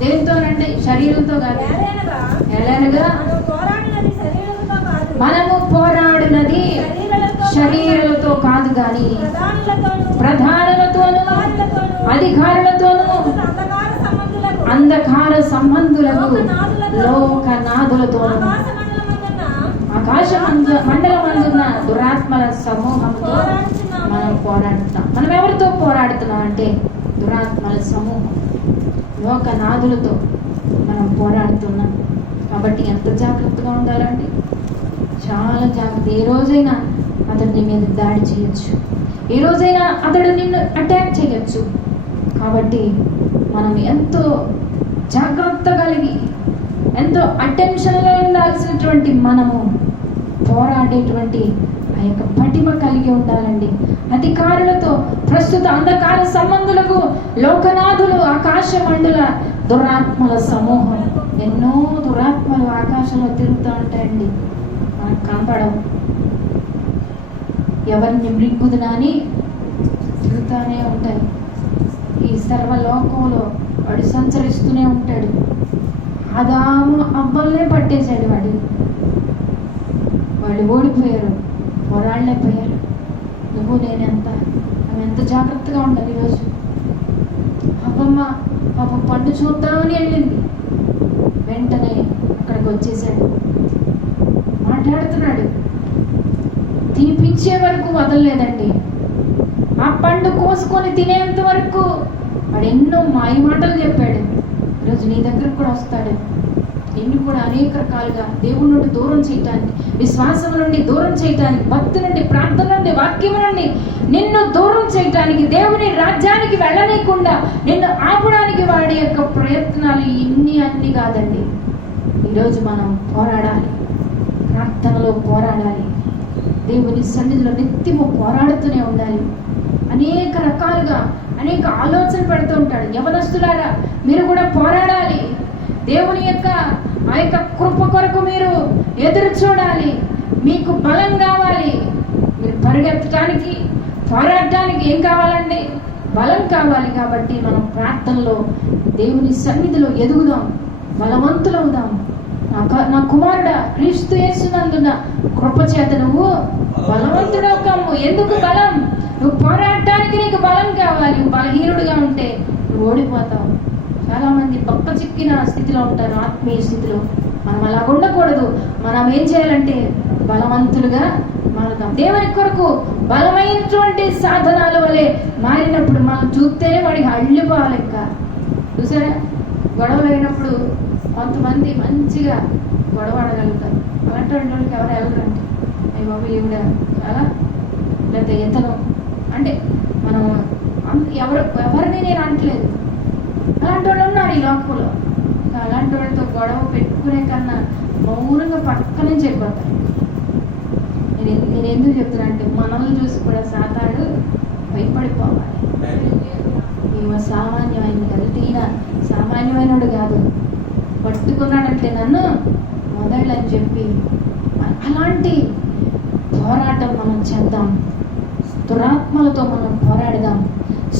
దేనితోనండి? శరీరంతో కాదు. ఎలానగా మనము పోరాడినది శరీరాలతో కాదు గాని ప్రధానులతోనూ, అధికారులతోనూ, అంధకార సంబంధులకు, లోకనాథులతోనూ, ఆకాశ మండలమందున్న దురాత్మల సమూహంతో మనం పోరాడుతున్నాం. మనం ఎవరితో పోరాడుతున్నాం అంటే దురాత్మల సమూహం, లోకనాథులతో మనం పోరాడుతున్నాం. కాబట్టి ఎంత జాగ్రత్తగా ఉండాలండి? చాలా జాగ్రత్త. ఏ రోజైనా అతడు నీ మీద దాడి చేయొచ్చు, ఏ రోజైనా అతడు నిన్ను అటాక్ చేయొచ్చు. కాబట్టి మనం ఎంతో జాగ్రత్త కలిగి, ఎంతో అటెన్షన్గా ఉండాల్సినటువంటి మనము పోరాడేటువంటి ఆ యొక్క పటిమ కలిగి ఉండాలండి. అధికారులతో, ప్రస్తుత అంధకార సంబంధులకు, లోకనాథులు, ఆకాశ మండల దురాత్మల సమూహం. ఎన్నో దురాత్మలు ఆకాశంలో తిరుగుతూ ఉంటాయండి, మనకు కనపడవు. ఎవరిని మృంగుదునా అని తిరుగుతూనే ఉంటాయి. ఈ సర్వలోకంలో వాడు సంచరిస్తూనే ఉంటాడు. ఆదాము అవ్వల్నే పట్టేశాడు వాళ్ళు ఓడిపోయారు, పోరాడలేకపోయారు. నువ్వు నేనెంత ఆమె ఎంత జాగ్రత్తగా ఉండాలి. ఈరోజు అవ్వమ్మ పాప పండు చూద్దామని వెళ్ళింది, వెంటనే అక్కడికి వచ్చేసాడు, మాట్లాడుతున్నాడు. తినిపించే వరకు వదలలేదండి. ఆ పండు కోసుకొని తినేంత వరకు వాడు ఎన్నో మాయ మాటలు చెప్పాడు. ఈరోజు నీ దగ్గరకు కూడా వస్తాడు. నిన్ను కూడా అనేక రకాలుగా దేవుడి నుండి దూరం చేయటానికి, విశ్వాసం నుండి దూరం చేయటానికి, భక్తి నుండి, ప్రార్థన నుండి, వాక్యం నుండి నిన్ను దూరం చేయటానికి, దేవుని రాజ్యానికి వెళ్ళనీయకుండా నిన్ను ఆపడానికి వాడి యొక్క ప్రయత్నాలు అన్ని కాదండి. ఈరోజు మనం పోరాడాలి, ప్రార్థనలో పోరాడాలి, దేవుని సన్నిధిలో నిత్యము పోరాడుతూనే ఉండాలి. అనేక రకాలుగా అనేక ఆలోచన పెడుతూ ఉంటాడు. యవనస్తులారా, మీరు కూడా పోరాడాలి. దేవుని యొక్క ఆ యొక్క కృప కొరకు మీరు ఎదురు చూడాలి. మీకు బలం కావాలి. మీరు పరిగెత్తడానికి, పోరాడటానికి ఏం కావాలండి? బలం కావాలి. కాబట్టి మనం ప్రార్థనలో దేవుని సన్నిధిలో ఎదుగుదాం, బలవంతులవుదాం. నా కుమారుడా, క్రీస్తు యేసునందున కృప చేత నువ్వు బలవంతుడవు కమ్ము. ఎందుకు బలం? నువ్వు పోరాడటానికి నీకు బలం కావాలి. నువ్వు బలహీనుడిగా ఉంటే నువ్వు ఓడిపోతావు. చాలా మంది పక్క చిక్కిన స్థితిలో ఉంటారు, ఆత్మీయ స్థితిలో. మనం అలా ఉండకూడదు. మనం ఏం చేయాలంటే బలవంతులుగా మారుదాం. దేవుని కొరకు బలమైనటువంటి సాధనాల వలె మారినప్పుడు మనం చూస్తేనే వాడికి అళ్ళిపోవాలి. ఇంకా చూసారా, గొడవలు అయినప్పుడు కొంతమంది మంచిగా గొడవడగలుగుతారు. అలాంటి వాళ్ళకి ఎవరు వెళ్ళరంటే అయ్యి బాబు ఈవిడ చాలా, లేకపోతే ఇతను అంటే మనం ఎవరిని నేను అనట్లేదు, అలాంటి వాళ్ళు ఉన్నారు ఈ లోకంలో. అలాంటి వాళ్ళతో గొడవ పెట్టుకునే కన్నా మౌనంగా పక్క నుంచి వెళ్ళిపోతారు. నేను ఎందుకు చెప్తున్నా అంటే మనల్ని చూసి కూడా సాతాడు భయపడిపోవాలి. ఈమె సామాన్యమైనది కాదు, ఈయన సామాన్యమైనడు కాదు, పట్టుకున్నాడంటే నన్ను మొదలని చెప్పి అలాంటి పోరాటం మనం చేద్దాం. దురాత్మలతో మనం పోరాడదాం,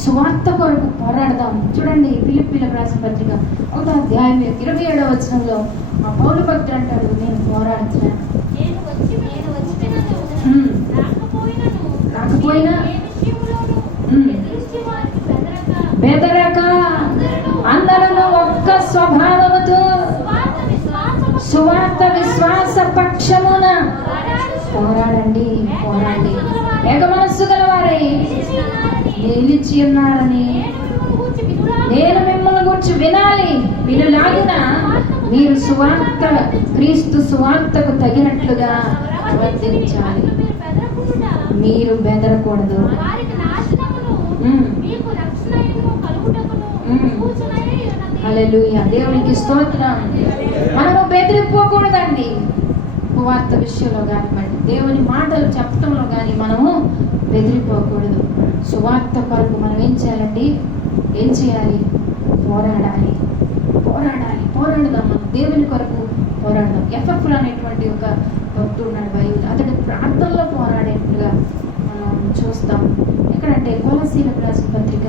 సువార్త కొరకు పోరాడదాం. చూడండి, ఫిలిప్పీలకు రాసిన పత్రిక 1వ అధ్యాయం 27వ వచనంలో ఆ పౌలు భక్తుడు అంటాడు, నేను పోరాడుతున్నాను. రాకపోయినా బెదరక అందరూ ఒక్క స్వభావముతో సువార్త విశ్వాస పక్షమున పోరాడండి. ఏక మనస్సు గలవారై నిలిచి ఉన్నారని నేను మిమ్మల్ని గురించి వినాలి. వినలాగిన మీరు సువార్త, క్రీస్తు సువార్తకు తగినట్లుగా వర్తించాలి. మీరు బెదరకూడదు. హల్లెలూయా, దేవునికి స్తోత్రం. మనము బెదిరిపోకూడదండి. సువార్త విషయంలో కానివ్వండి, దేవుని మాటలు చెప్పడంలో కానీ మనము బెదిరిపోకూడదు. సువార్త కొరకు మనం ఏం చేయాలండి? ఏం చేయాలి? పోరాడాలి. పోరాడదాం. మనం దేవుని కొరకు పోరాడదాం. ఎఫ్ఎఫ్రా అనేటువంటి ఒక భక్తుడు ఉన్నాడు బైబిల్. అతడు ప్రార్థనలో పోరాడేట్టుగా మనం చూస్తాం. ఎక్కడంటే కొలస్సీలకు రాసిన పత్రిక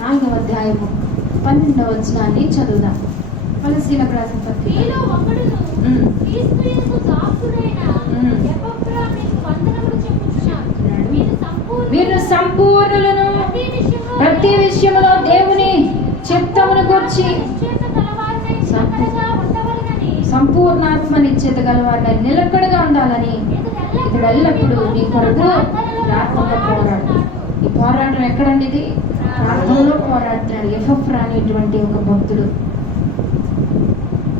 4వ అధ్యాయము 12వ వచనాన్ని చదువుదాం. కొలస్సీలకు రాసిన పత్రిక. మీరు సంపూర్ణులను, ప్రతి విషయంలో దేవుని చిత్తమును గురించి సంపూర్ణాత్మ నిశ్చయిత గలవారిని నిలకడగా ఉండాలని ఇతడు ఎల్లప్పుడూ నీ కొరకు ప్రార్థనలో పోరాడు. ఈ పోరాటం ఎక్కడండి? ఇది ప్రార్థనలో పోరాడుతున్నాడు ఎఫ్ఎఫ్రా అనేటువంటి ఒక భక్తుడు.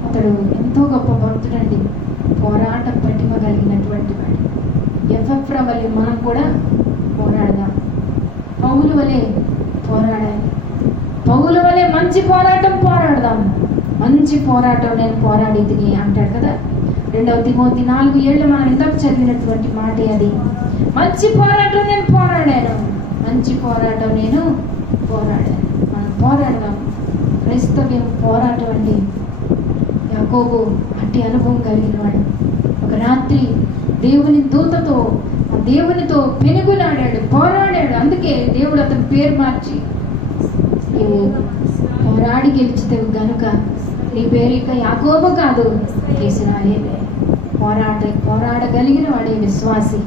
అతడు ఎంతో గొప్ప భక్తుడండి, పోరాట పటిమ కలిగినటువంటి వాడు. ఎఫ్ఎఫ్రా వలె మనం కూడా పోరాడదాం. పౌలు వలె పోరాడాలి. పౌలు వలె మంచి పోరాటం పోరాడదాం. మంచి పోరాటం నేను పోరాడి తిని అంటాడు కదా, 2వ తిమోతి 4:7 మనం ఇందాక చదివినటువంటి మాటే అది. మంచి పోరాటం నేను పోరాడాను. మనం పోరాడదాం. క్రైస్తవ్యం పోరాటం అండి. యాకోబు అట్టి అనుభవం కలిగిన వాడు. ఒక రాత్రి దేవునితో పెనుగులాడాడు, పోరాడాడు. అందుకే దేవుడు అతని పేరు మార్చి, నీవు పోరాడి గెలిచితేవు గనుక నీ పేరు ఇక యాకోబు కాదు, ఇశ్రాయేలే. పోరాడగలిగిన వాడే విశ్వాసి,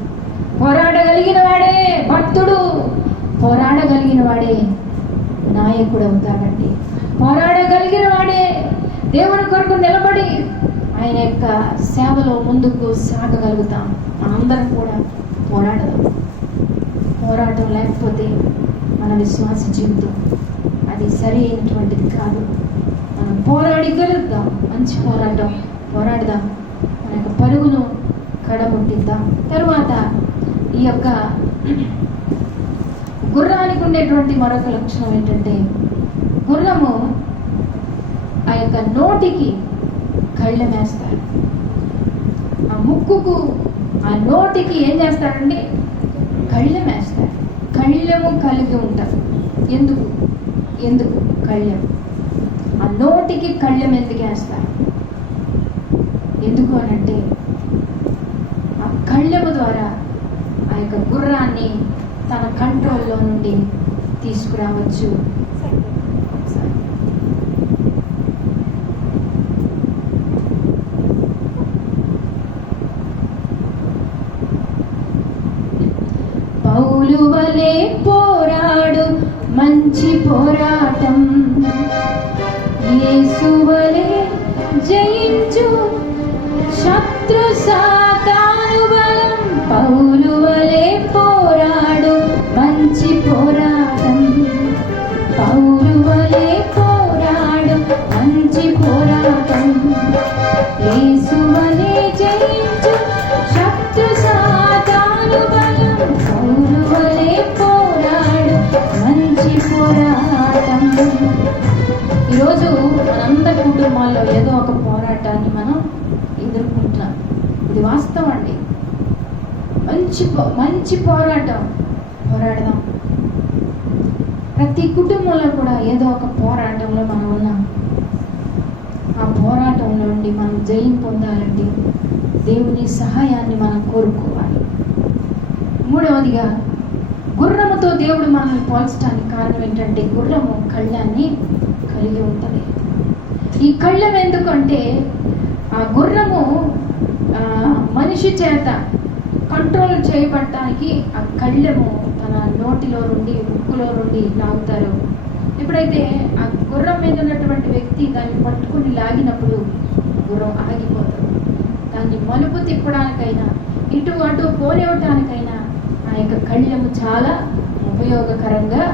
పోరాడగలిగిన వాడే భక్తుడు, పోరాడగలిగిన వాడే నాయకుడు అవుతాడండి. పోరాడగలిగిన వాడే దేవుని కొరకు నిలబడి ఆయన యొక్క సేవలో ముందుకు సాగగలుగుతాం. మనందరం కూడా పోరాడదాం. పోరాటం లేకపోతే మన విశ్వాస జీవితం అది సరి అయినటువంటిది కాదు. మనం పోరాడి గెలుద్దాం. మంచి పోరాడదాం. మన యొక్క పరుగును కడముట్టిద్దాం. తరువాత ఈ యొక్క గుర్రానికి ఉండేటువంటి మరొక లక్షణం ఏంటంటే, గుర్రము ఆ యొక్క నోటికి కళ్ళెం వేస్తారు. ఆ ముక్కుకు ఆ నోటికి ఏం చేస్తారండి? కళ్ళెం వేస్తారు. కళ్ళెము కలిగి ఉంటారు. ఎందుకు కళ్ళెం? ఆ నోటికి కళ్ళెం ఎందుకు వేస్తారు? ఎందుకు అనంటే, ఆ కళ్ళెము ద్వారా ఆ యొక్క గుర్రాన్ని తన కంట్రోల్లో నుండి తీసుకురావచ్చు. పౌలు వలె పోరాడు మంచి పోరాటం, యేసు వలె జయించు శత్రు సాతాను బలం. పౌలు వలె పోరాడు మంచి పోరాటం, పౌలు వలె పోరాడు మంచి పోరాటం, యేసు వలె జయించు శత్రు సాతాను బలం. పౌలు వలె పోరాడు మంచి పోరాటం. ఈరోజు మనందరి కుటుంబాల్లో ఏదో ఒక పోరాటాన్ని మనం ఎదుర్కొంటున్నాం. ఇది వాస్తవం అండి. మంచి పోరాడదాం. ప్రతి కుటుంబంలో కూడా ఏదో ఒక పోరాటంలో మనం ఉన్నాం. ఆ పోరాటంలో నుండి మనం జయం పొందాలంటే దేవుని సహాయాన్ని మనం కోరుకోవాలి. మూడవదిగా, గుర్రముతో దేవుడు మనల్ని పోల్చడానికి కారణం ఏంటంటే, గుర్రము కళ్ళాన్ని కలిగి ఉంటుంది. ఈ కళ్ళం ఎందుకంటే, ఆ గుర్రము మనిషి చేత కంట్రోల్ చేయబడటానికి ఆ కళ్ళెము తన నోటిలో నుండి ముక్కులో నుండి లాగుతారు. ఎప్పుడైతే ఆ గుర్రం మీద ఉన్నటువంటి వ్యక్తి దాన్ని పట్టుకుని లాగినప్పుడు గుర్రం ఆగిపోతుంది. దాన్ని మలుపు తిప్పడానికైనా ఇటు అటు పోనివ్వటానికైనా ఆ యొక్క కళ్ళెము చాలా ఉపయోగకరంగా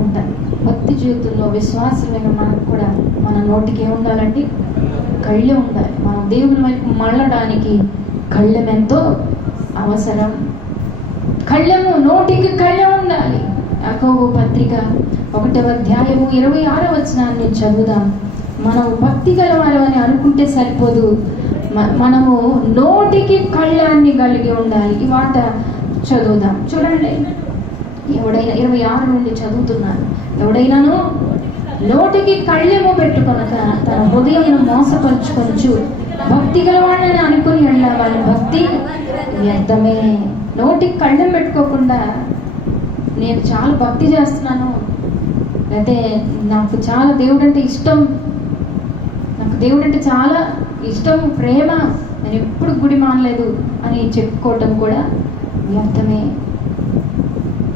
ఉంటుంది. భక్తి జీవితంలో విశ్వాసమైన మనకు కూడా మన నోటికి ఏముండాలండి? కళ్ళెం ఉండాలి. మనం దేవుని వైపు మళ్ళడానికి కళ్ళెం ఎంతో అవసరం. కళ్ళెము, నోటికి కళ్ళెం ఉండాలి. యాకోబు పత్రిక 1వ అధ్యాయము 26వ వచనాన్ని చదువుదాం. మనం భక్తి గలవారని అనుకుంటే సరిపోదు, మనము నోటికి కళ్ళాన్ని కలిగి ఉండాలి. ఈ మాట చదువుదాం. చూడండి, 26 నుండి చదువుతున్నాను. ఎవడైనాను నోటికి కళ్ళెము పెట్టుకొనక తన హృదయమును మోసపరుచుకొనుచు భక్తి గలవాడని అనుకుని వాళ్ళ భక్తి వ్యర్థమే. నోటికి కళ్ళెం పెట్టుకోకుండా నేను చాలా భక్తి చేస్తున్నాను, అయితే నాకు చాలా దేవుడు అంటే ఇష్టం, నాకు దేవుడు అంటే చాలా ఇష్టం, ప్రేమ, నేను ఎప్పుడు గుడి మానలేదు అని చెప్పుకోవటం కూడా వ్యర్థమే.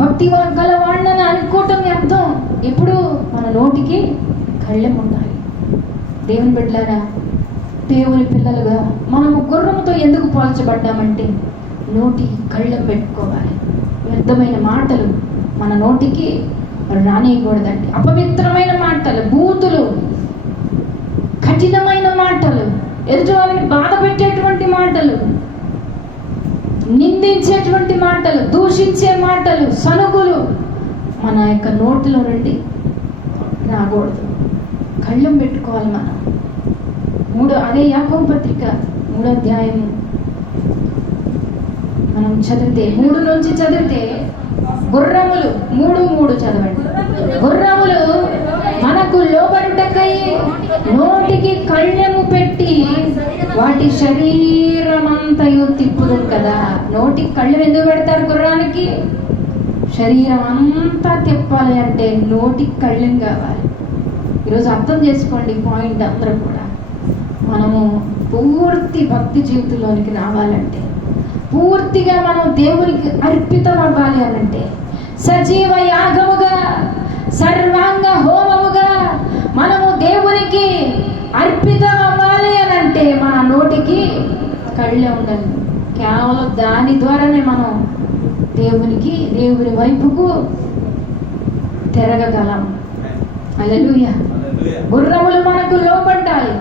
భక్తి గలవాడిని అనుకోవటం వ్యర్థం. ఎప్పుడు మన నోటికి కళ్ళెం ఉండాలి. దేవుని బిడ్డలారా, దేవుని పిల్లలుగా మనము గుర్రముతో ఎందుకు పోల్చబడ్డామంటే, నోటికి కళ్ళెం పెట్టుకోవాలి. వ్యర్థమైన మాటలు మన నోటికి రానియకూడదండి. అపవిత్రమైన మాటలు, బూతులు, కఠినమైన మాటలు, ఎదుటి వాళ్ళని బాధ పెట్టేటువంటి మాటలు, నిందించేటువంటి మాటలు, దూషించే మాటలు, సనుగులు మన యొక్క నోటిలో నుండి రాకూడదు. కళ్ళెం పెట్టుకోవాలి మనం. అదే యాకోబు పత్రిక 3వ అధ్యాయము మనం చదివితే 3 నుంచి చదివితే, గుర్రములు 3:3 చదవండి. గుర్రములు మనకు లోబడుటకై నోటికి కళ్ళెము పెట్టి వాటి శరీరమంతయు తిప్పుదు కదా. నోటికి కళ్ళెం ఎందుకు పెడతారు? గుర్రానికి శరీరం అంతా తిప్పాలి అంటే నోటికి కళ్ళెం కావాలి. ఈరోజు అర్థం చేసుకోండి పాయింట్ అందరూ కూడా. మనము పూర్తి భక్తి జీవితంలోనికి రావాలంటే, పూర్తిగా మనం దేవునికి అర్పితం అవ్వాలి అనంటే, సజీవ యాగముగా సర్వాంగ హోమముగా మనము దేవునికి అర్పితం అవ్వాలి అనంటే మన నోటికి కళ్ళే ఉండాలి. కేవలం దాని ద్వారానే మనం దేవుని వైపుకు తిరగగలం. హల్లెలూయా. గుర్రములు మనకు లోబడాలి,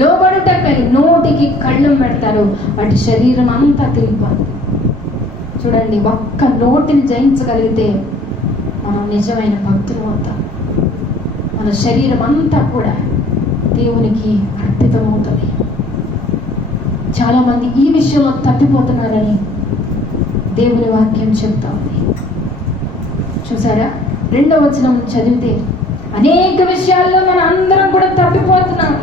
లోబడుటకై నోటికి కళ్ళు పెడతారు, వాటి శరీరం అంతా తిరిగిపోతుంది. చూడండి, ఒక్క నోటిని జయించగలిగితే మనం నిజమైన భక్తులు అవుతాం. మన శరీరం అంతా కూడా దేవునికి అర్పితం అవుతుంది. చాలా మంది ఈ విషయంలో తప్పిపోతున్నారని దేవుని వాక్యం చెప్తా ఉంది. చూసారా, 2వ వచనం చదివితే అనేక విషయాల్లో మన అందరం కూడా తప్పిపోతున్నాం.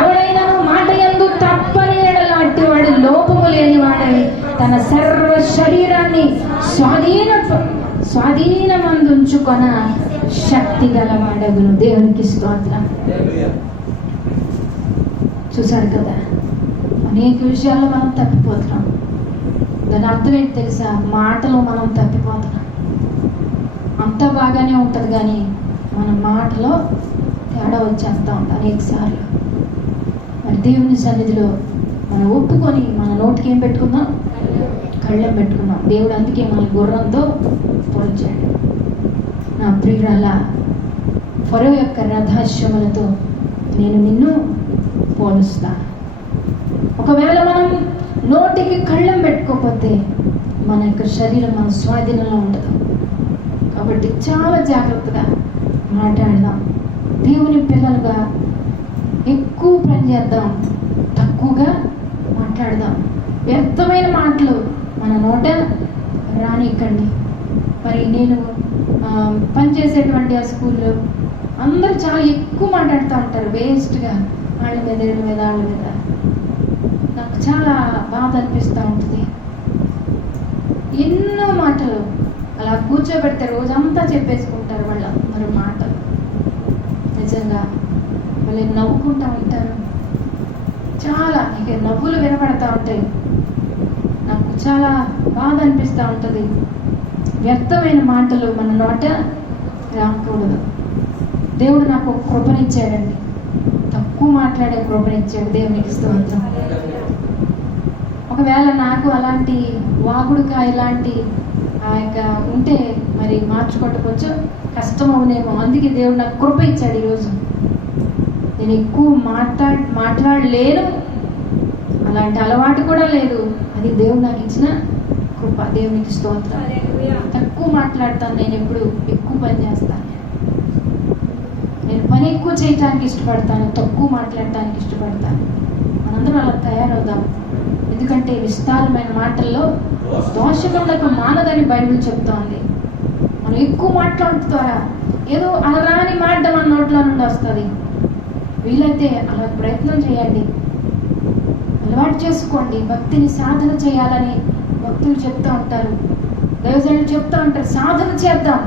ఎవడైనా మాట యందు తప్పని ఎడలాంటి వాడు లోపము లేని వాడై తన సర్వ శరీరాన్ని స్వాధీనమందుంచుకొన శక్తి గలవాడగును. దేవునికి స్తోత్రం. చూసారు కదా, అనేక విషయాల్లో మనం తప్పిపోతున్నాం. దాని అర్థం ఏంటి తెలుసా? మాటలో మనం తప్పిపోతున్నాం. అంతా బాగానే ఉంటుంది, కానీ మన మాటలో తేడా వచ్చేస్తూ ఉంటాం అనేక సార్లు. మరి దేవుని సన్నిధిలో మనం ఒప్పుకొని మన నోటికి ఏం పెట్టుకుందాం? కళ్ళెం పెట్టుకుందాం. దేవుడు అందుకే మన గుర్రంతో పోల్చాడు. నా ప్రియురాలా, ఫరో యొక్క రథాశ్వములతో నేను నిన్ను పోలుస్తా. ఒకవేళ మనం నోటికి కళ్ళెం పెట్టుకోకపోతే మన యొక్క శరీరం మన స్వాధీనంలో ఉండదు. కాబట్టి చాలా జాగ్రత్తగా మాట్లాడదాం. దేవుని పిల్లలుగా ఎక్కువ పని చేద్దాం, తక్కువగా మాట్లాడదాం. వ్యర్థమైన మాటలు మన నోట రానికండి. మరి నేను పనిచేసేటువంటి ఆ స్కూల్లో అందరూ చాలా ఎక్కువ మాట్లాడుతూ ఉంటారు, వేస్ట్గా, వాళ్ళ మీద వీళ్ళ మీద వాళ్ళ మీద. నాకు చాలా బాధ అనిపిస్తూ ఉంటుంది. ఎన్నో మాటలు అలా కూర్చోబెడితే రోజంతా చెప్పేసుకుంటారు వాళ్ళందరూ మాటలు. నిజంగా వాళ్ళు నవ్వుకుంటూ ఉంటారు. చాలా ఇక నవ్వులు వినపడతా ఉంటాయి. నాకు చాలా బాధ అనిపిస్తూ ఉంటుంది. వ్యర్థమైన మాటలు మన నోట రాకూడదు. దేవుడు నాకు ఒక కృపనిచ్చాడండి, తక్కువ మాట్లాడే కృపనిచ్చాడు. దేవునికి స్తోత్రం. ఒకవేళ నాకు అలాంటి వాగుడుగా ఇలాంటి ఆ యొక్క ఉంటే మరి మార్చుకోవటం కొంచెం కష్టం అవునేమో. అందుకే దేవుడు నాకు కృప ఇచ్చాడు. ఈరోజు నేను ఎక్కువ మాట్లాడలేను, అలాంటి అలవాటు కూడా లేదు. అది దేవుడు నాకు ఇచ్చిన కృప. దేవునికి స్తోత్రం. తక్కువ మాట్లాడతాను. నేను ఎప్పుడు ఎక్కువ పని చేస్తాను. నేను పని ఎక్కువ చేయటానికి ఇష్టపడతాను, తక్కువ మాట్లాడటానికి ఇష్టపడతాను. మనందరం అలా తయారవుదాం. ఎందుకంటే విస్తారమైన మాటల్లో దోషములకు మానదని బైబిల్ చెప్తోంది. మనం ఎక్కువ మాట్లాడటం ద్వారా ఏదో అలరాని మాట మన నోట్లో నుండి వస్తుంది. వీలైతే అలా ప్రయత్నం చేయండి, అలవాటు చేసుకోండి. భక్తిని సాధన చేయాలని భక్తులు చెప్తూ ఉంటారు, దైవజనులు చెప్తూ ఉంటారు. సాధన చేద్దాం,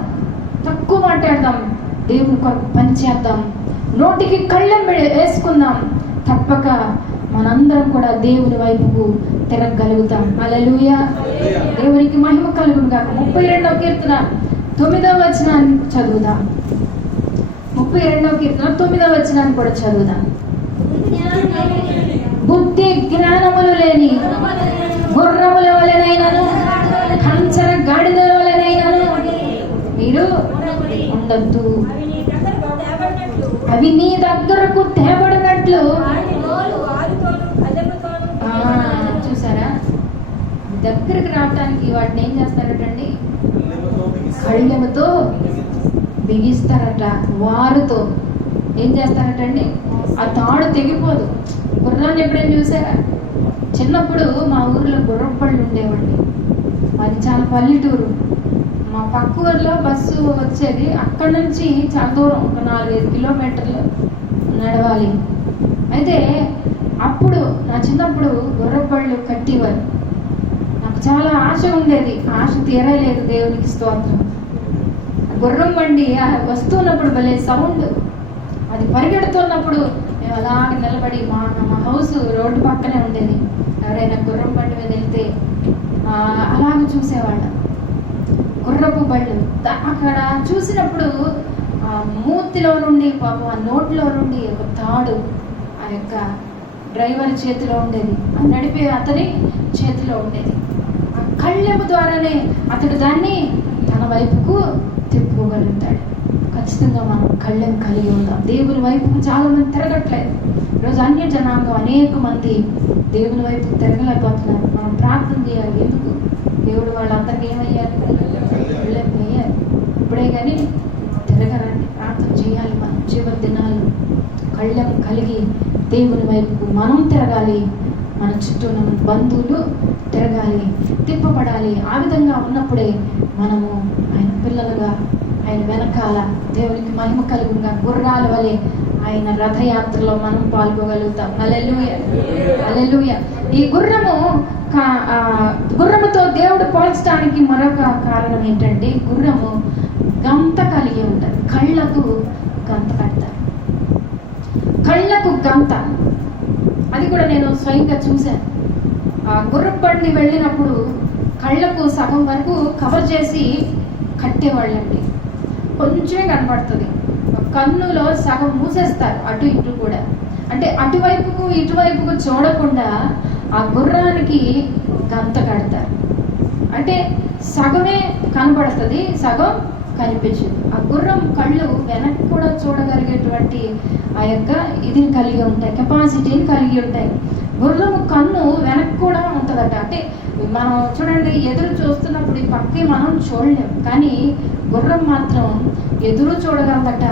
తక్కువ మాట్లాడదాం, దేవుని కొరకు పని చేద్దాం, నోటికి కళ్ళెం వేసుకుందాం. తప్పక మనందరం కూడా దేవుని వైపుకు తిరగగలుగుతాం. హల్లెలూయా. దేవునికి మహిమ కలుగును గాక. 32వ కీర్తన 9వ వచనాన్ని చదువుదాం. 32వ కీర్తన 9వ వచనాన్ని కూడా చదువుదాం. బుద్ధి జ్ఞానములు లేని గుర్రముల వలెనైనను కంచర గాడిదల వలెనైనను మీరు ఉండొద్దు. అవి నీ దగ్గరకు తేబడినట్లు. చూసారా, దగ్గరకు రావటానికి వాటిని ఏం చేస్తారటండి? కళ్ళెముతో బిగిస్తారట. వారుతో ఏం చేస్తారటండి? ఆ తాడు తెగిపోదు. గుర్రాన్ని ఎప్పుడైనా చూసారా? చిన్నప్పుడు మా ఊర్లో గుర్రం పళ్ళు ఉండేవండి. అది చాలా పల్లెటూరు. మా పక్క ఊర్లో బస్సు వచ్చేది. అక్కడి నుంచి చాలా దూరం, ఒక 4-5 కిలోమీటర్లు నడవాలి. అయితే అప్పుడు నా చిన్నప్పుడు గుర్రం పళ్ళు కట్టేవారు. నాకు చాలా ఆశ ఉండేది. ఆశ తీరలేదు. దేవునికి స్తోత్రం. గుర్రం బండి వస్తున్నప్పుడు భలే సౌండ్, అది పరిగెడుతున్నప్పుడు మేము అలాగే నిలబడి మా హౌస్ రోడ్డు పక్కనే ఉండేది. ఎవరైనా గుర్రం బండి మీద వెళ్తే అలాగే చూసేవాళ్ళం. గుర్రపు బళ్ళు అక్కడ చూసినప్పుడు మూతిలో నుండి పాపం ఆ నోట్లో నుండి ఒక తాడు ఆ యొక్క డ్రైవర్ చేతిలో ఉండేది, ఆ నడిపే అతని చేతిలో ఉండేది. ఆ కళ్ళెము ద్వారానే అతడు దాన్ని తన వైపుకు తిప్పుకోగలుగుతాడు. ఖచ్చితంగా మనం కళ్ళెం కలిగి ఉందాం. దేవుని వైపుకు చాలా మంది తిరగట్లేదు. ఈరోజు అన్య జనాంగం అనేక మంది దేవుని వైపుకు తిరగలేకపోతున్నారు. మనం ప్రార్థన చేయాలి. ఎందుకు? దేవుడు వాళ్ళందరికీ ఏమయ్యారు? కళ్ళెం వేయాలి. ఇప్పుడే కానీ తిరగరండి. ప్రార్థన చేయాలి. మనం చివరి దినాలు కళ్ళెం కలిగి దేవుని వైపుకు మనం తిరగాలి. మన చుట్టూ ఉన్న బంధువులు తిరగాలి, తిప్పబడాలి. ఆ విధంగా ఉన్నప్పుడే మనము ఆయన పిల్లలుగా, ఆయన వెనకాల దేవునికి మహిమ కలుగుగా గుర్రాల వలె ఆయన రథయాత్రలో మనం పాల్గొగలుగుతాం. హల్లెలూయా, హల్లెలూయా. ఈ గుర్రముతో దేవుడు పోల్చడానికి మరొక కారణం ఏంటంటే, గుర్రము గంత కలిగి ఉంటుంది. కళ్ళకు గంత కడతారు. కళ్ళకు గంత, అది కూడా నేను స్వయంగా చూశాను. ఆ గుర్రపు బండి వెళ్ళినప్పుడు కళ్ళకు సగం వరకు కవర్ చేసి కట్టేవాళ్ళండి. కొంచెమే కనపడుతుంది. కన్నులో సగం మూసేస్తారు అటు ఇటు కూడా. అంటే అటువైపుకు ఇటువైపుకు చూడకుండా ఆ గుర్రానికి గంత కడతారు. అంటే సగమే కనపడుతుంది, సగం కనిపించదు. ఆ గుర్రం కళ్ళు వెనక్కి కూడా చూడగలిగేటువంటి ఆ యొక్క ఇదిని కలిగి ఉంటాయి, కెపాసిటీని కలిగి ఉంటాయి. గుర్రం కన్ను వెనక్కి కూడా ఉంటుందట. అంటే మనం చూడండి, ఎదురు చూస్తున్నప్పుడు ఈ పక్కకి మనం చూడలేం, కానీ గుర్రం మాత్రం ఎదురు చూడగలదట,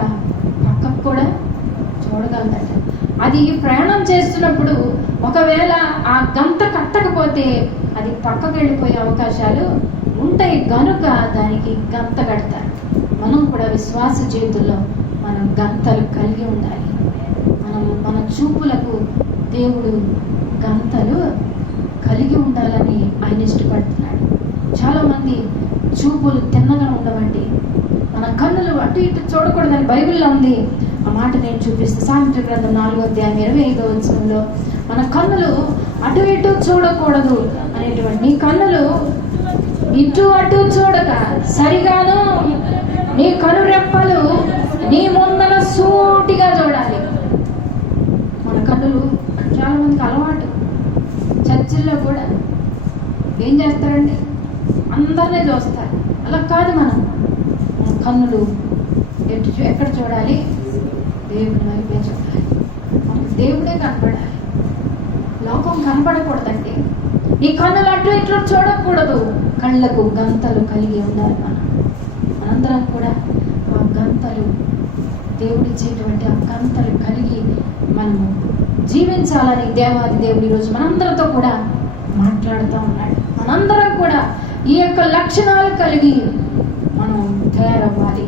పక్కకు కూడా చూడగలదట. అది ప్రయాణం చేస్తున్నప్పుడు ఒకవేళ ఆ గంత కట్టకపోతే అది పక్కకు వెళ్ళిపోయే అవకాశాలు ఉంటాయి. గనుక దానికి గంత కడతారు. మనం కూడా విశ్వాస జీవితంలో మనం గంతలు కలిగి ఉండాలి. మన చూపులకు దేవుడు గంతలు కలిగి ఉండాలని ఆయన ఇష్టపడుతున్నాడు. చాలా మంది చూపులు తిన్నగా ఉండవండి. మన కన్నులు అటు ఇటు చూడకూడదని బైబిల్లో ఉంది. ఆ మాట నేను చూపిస్తాను. సామెతల గ్రంథం 4:25 మన కన్నులు అటు ఇటు చూడకూడదు అనేటువంటి, నీ కన్నులు ఇటు అటు చూడక సరిగాను నీ కనురెప్పలు నీ ముందర సూటిగా చూడాలి. మన కన్నులు చాలా మందికి అలవాటు. చర్చిల్లో కూడా ఏం చేస్తారండి, అందరినీ చూస్తారు. అలా కాదు. మనం కన్నులు ఎక్కడ చూడాలి? దేవుని వైపే చూడాలి. మనకు దేవుడే కనపడాలి, లోకం కనపడకూడదండి. ఈ కన్నులు అటు ఇట్లు చూడకూడదు. కళ్ళకు గంతలు కలిగి ఉండాలి. మనందరం కూడా ఆ గంతలు, దేవుడిచ్చేటువంటి ఆ గంతలు కలిగి మనము జీవించాలని దేవాది దేవుడు ఈరోజు మనందరితో కూడా మాట్లాడుతూ ఉన్నాడు. మనందరం కూడా ఈ యొక్క లక్షణాలు కలిగి మనం తయారవ్వాలి.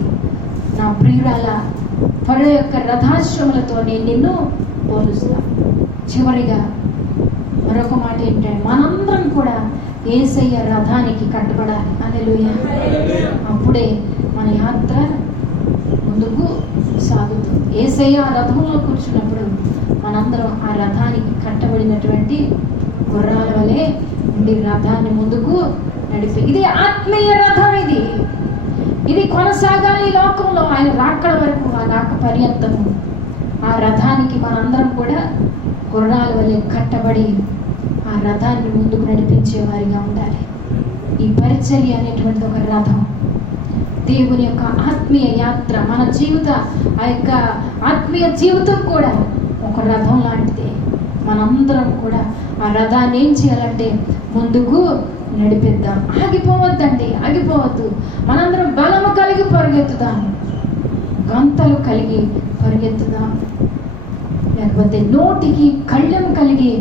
నా ప్రియురాల పరుల యొక్క రథాశ్రములతో నేను నిన్ను పోలుస్తాను. చివరిగా మరొక మాట ఏంటంటే, మనందరం కూడా యేసయ్య రథానికి కట్టుబడాలి. హల్లెలూయా. అప్పుడే మన యాత్ర ముందుకు సాగుతుంది. యేసయ్య ఆ రథంలో కూర్చున్నప్పుడు మనందరం ఆ రథానికి కట్టబడినటువంటి గుర్రాల వలె ఉండి రథాన్ని ముందుకు నడిపి, ఇది ఆత్మీయ రథం. ఇది కొనసాగాలి ఈ లోకంలో ఆయన రాకడ వరకు, ఆ రాక పర్యంతము. ఆ రథానికి మనందరం కూడా గుర్రాల వలె కట్టబడి ఆ రథాన్ని ముందుకు నడిపించే వారిగా ఉండాలి. ఈ పరిచర్య అనేటువంటి ఒక రథం, దేవుని యొక్క ఆత్మీయ యాత్ర, మన జీవిత ఆ యొక్క ఆత్మీయ జీవితం కూడా ఒక రథం లాంటిదే. మనందరం కూడా ఆ రథాన్ని ఏం చేయాలంటే ముందుకు నడిపిద్దాం. ఆగిపోవద్దండి, ఆగిపోవద్దు. మనందరం బలము కలిగి పరిగెత్తుదాం, గంతలు కలిగి పరిగెత్తుదాం. లేకపోతే నోటికి కళ్ళెం కలిగి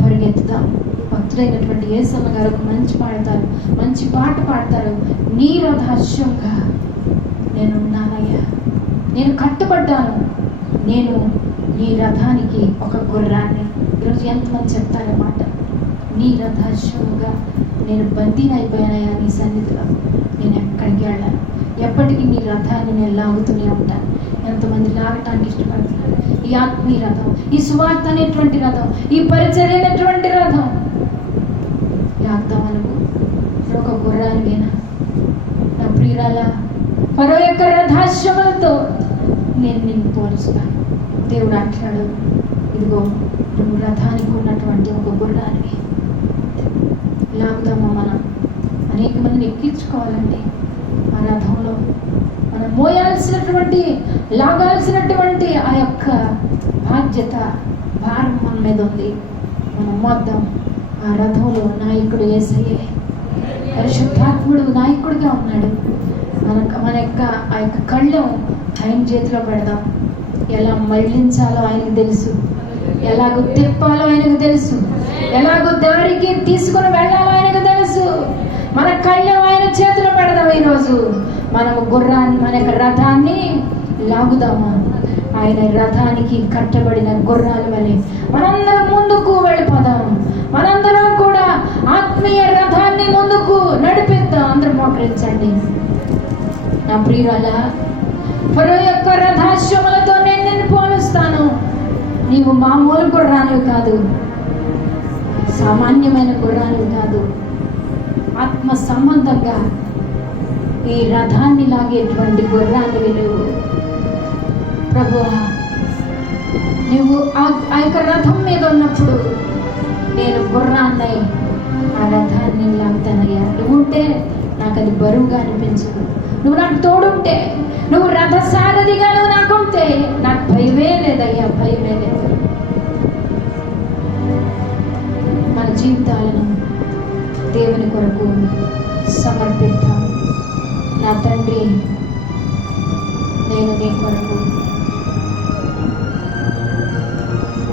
పరిగెత్తుదాం. భక్తుడైనటువంటి యేసన్న గారు ఒక మంచి పాట పాడతారు. నీ రథాశ్వంగా నేను ఉన్నానయ్యా, నేను కట్టుబడ్డాను, నేను నీ రథానికి ఒక గుర్రాన్ని. ఈరోజు ఎంతమంది చెప్తారన్నమాట, నీ రథాశ్వముగా నేను బందీనైపోయానయ్యా నీ సన్నిధిలో. నేను ఎక్కడికి వెళ్ళాను, ఎప్పటికీ నీ రథాన్ని నేను లాగుతూనే ఉంటాను. ఎంతమంది లాగటానికి ఇష్టపడుతున్నారు? ఈ ఆత్మీయ రథం, ఈ సువార్త అనేటువంటి రథం, ఈ పరిచర్య అనేటువంటి రథం లాగుతామనుకు ఒక గుర్రానివేనా? నా ప్రియురాలా, ఫరో యొక్క రథాశ్వములతో నేను నిన్ను పోలుస్తాను. దేవుడు అంటాడు, ఇదిగో నువ్వు రథానికి ఉన్నటువంటి ఒక గుర్రానివి. లాగుదామా? మనం అనేక మందిని ఎక్కించుకోవాలండి. ఆ రథంలో మనం మోయాల్సినటువంటి, లాగాల్సినటువంటి ఆ యొక్క బాధ్యత, భారం మన మీద ఉంది. మనం మోద్దాం. ఆ రథంలో నాయకుడు యేసయ్యే, పరిశుద్ధాత్ముడు నాయకుడిగా ఉన్నాడు. మన యొక్క ఆ యొక్క కళ్ళం ఆయన చేతిలో పెడదాం. ఎలా మళ్ళించాలో ఆయనకు తెలుసు, ఎలాగో తిప్పాలో ఆయనకు తెలుసు, ఎలాగో దారికి తీసుకుని వెళ్ళాలో ఆయనకు తెలుసు. మన కళ్ళం ఆయన చేతిలో పెడదాం. ఈరోజు మనము గుర్రాన్ని, మన యొక్క రథాన్ని లాగుదామా? ఆయన రథానికి కట్టబడిన గుర్రాల వలె మనందరం ముందుకు వెళ్ళిపోదాం. మనందరం కూడా ఆత్మీయ రథాన్ని ముందుకు నడిపిద్దాం. అందరూ మోకరించండి. నా ప్రియురాలా, ఫరో యొక్క రథాశ్వములతో నేను నిన్ను పోలుస్తాను. నీవు మామూలు గుర్రానివి కాదు, సామాన్యమైన గుర్రానివి కాదు. ఆత్మ సంబంధంగా ఈ రథాన్ని లాగేటువంటి గుర్రానివి నువ్వు. ప్రభువా, నువ్వు ఆ యొక్క రథం మీద ఉన్నప్పుడు నేను గుర్రాన్నై ఆ రథాన్ని లాగుతానయ్యా. నువ్వు ఉంటే నాకు అది బరువుగా అనిపించదు. నువ్వు నాకు తోడుంటే, నువ్వు రథ సారథిగా నువ్వు నాకు ఉంటే నాకు భయమే లేదయ్యా, భయమే లేదు. మన జీవితాలను దేవుని కొరకు సమర్పిద్దాం. నా తండ్రి, నేను నీ కొరకు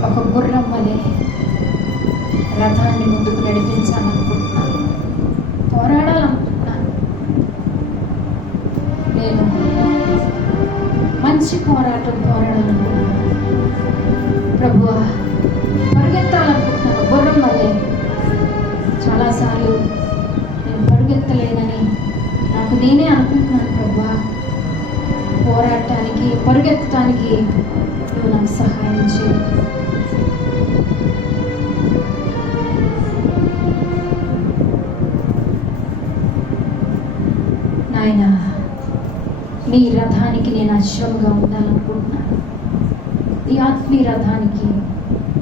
ఒక గుర్రం వలె రథాన్ని ముందుకు నడిపించాలనుకుంటున్నాను, పోరాడాలనుకుంటున్నాను. నేను మంచి పోరాటం పోరాడాలనుకుంటున్నాను ప్రభువా, పరిగెత్తాలనుకుంటున్నాను గుర్రం వలె. చాలాసార్లు నేను పరిగెత్తలేనని నాకు నేనే అనుకుంటున్నాను ప్రభువా. పోరాటానికి, పరిగెత్తడానికి నువ్వు నాకు సహాయం చేయి. నాయనా, నీ రథానికి నేను అశ్వముగా ఉండాలనుకుంటున్నాను. ఈ ఆత్మీయ రథానికి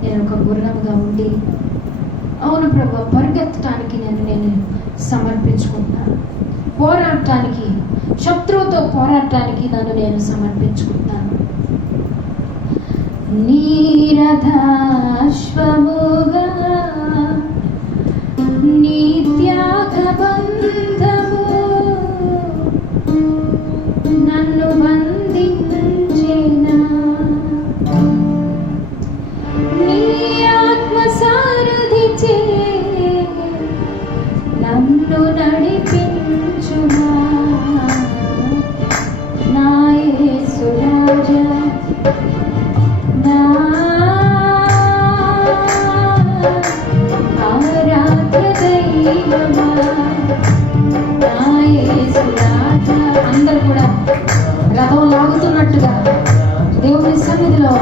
నేను ఒక గుర్రంగా ఉండి, అవును ప్రభు, పరిగెత్తడానికి నేను సమర్పించుకుంటున్నాను. పోరాటానికి, శత్రువుతో పోరాటానికి నన్ను నేను సమర్పించుకుంటాను. నీ రథాశ్వముగా నీ త్యాగ బంధము నన్ను బంధించేనా, నీ ఆత్మ సారథిచే నన్ను నడిపించుమా. నా యేసు రాజా, నా ఆరాధ్య దైవమా, నా యేసు రాజా. అందరూ కూడా రథం లాగుతున్నట్టుగా దేవుని సన్నిధిలో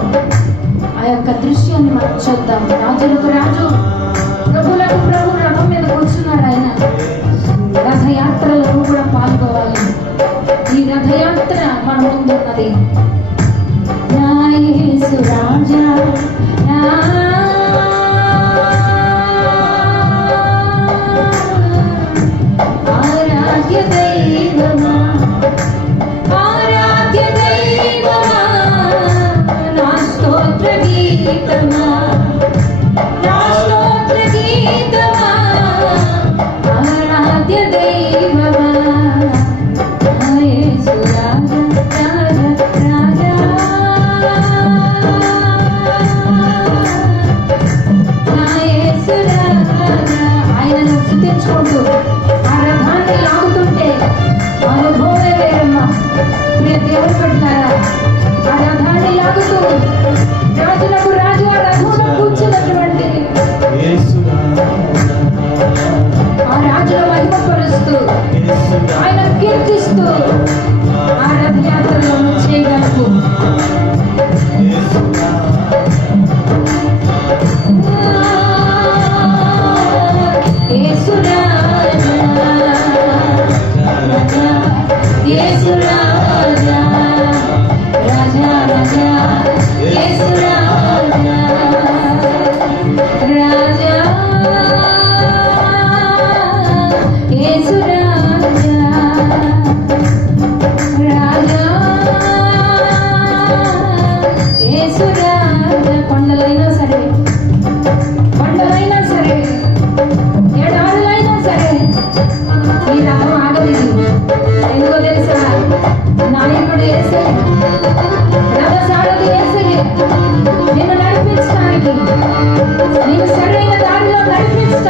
ఆ యొక్క దృశ్యాన్ని మనం చూద్దాం. రాజులకు రాజు, ప్రభులకు ప్రభు రథం మీద కూర్చున్నాడు. ఆయన రథయాత్రలో కూడా పాల్గొవాలి. ఈ రథయాత్ర మన ముందు ఉన్నది. నా యేసు రాజా, నా ఆరాధ్య దైవమా, ఆరాధ్య దైవమా, నా స్తోత్ర గీతమా, నా స్తోత్ర గీతమా, ఆరాధ్య దైవమా, నా యేసు రాజా, రాజా, రాజా.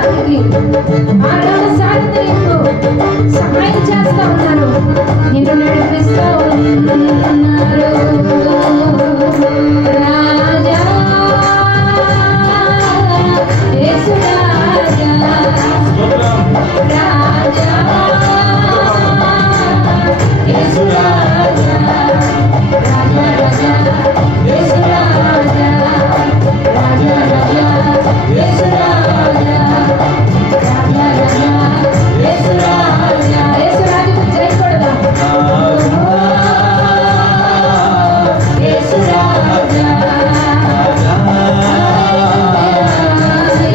నడిపించడానికి ఆడవ సాగితూ సహాయం చేస్తా ఉన్నారు, నిన్ను నడిపిస్తూ ఉన్నారు. రాజా యేసు రాజా, రాజా యేసు రాజా, రాజా రాజా యేసు రాజా, రాజా రాజా యేసు రాజా, రాజా రాజా యేసు రాజా. యేసు రాజుకు జై కొడదాం. యేసు రాజా,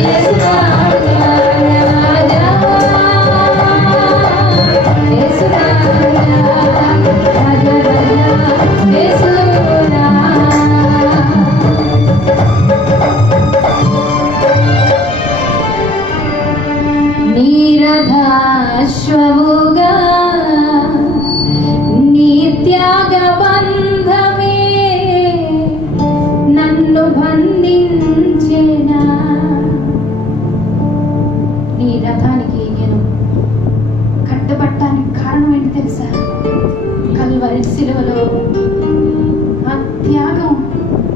యేసు రాజా, రాజా యేసు రాజా, రాజా రాజా యేసు రాజా. నీరథాశ్వముగా నీ త్యాగ బంధమే నన్ను బంధించేనా. నీ రథానికి నేను కట్టబట్టానికి కారణం ఏంటి తెలుసా? కల్వరి శిలువలో ఆ త్యాగం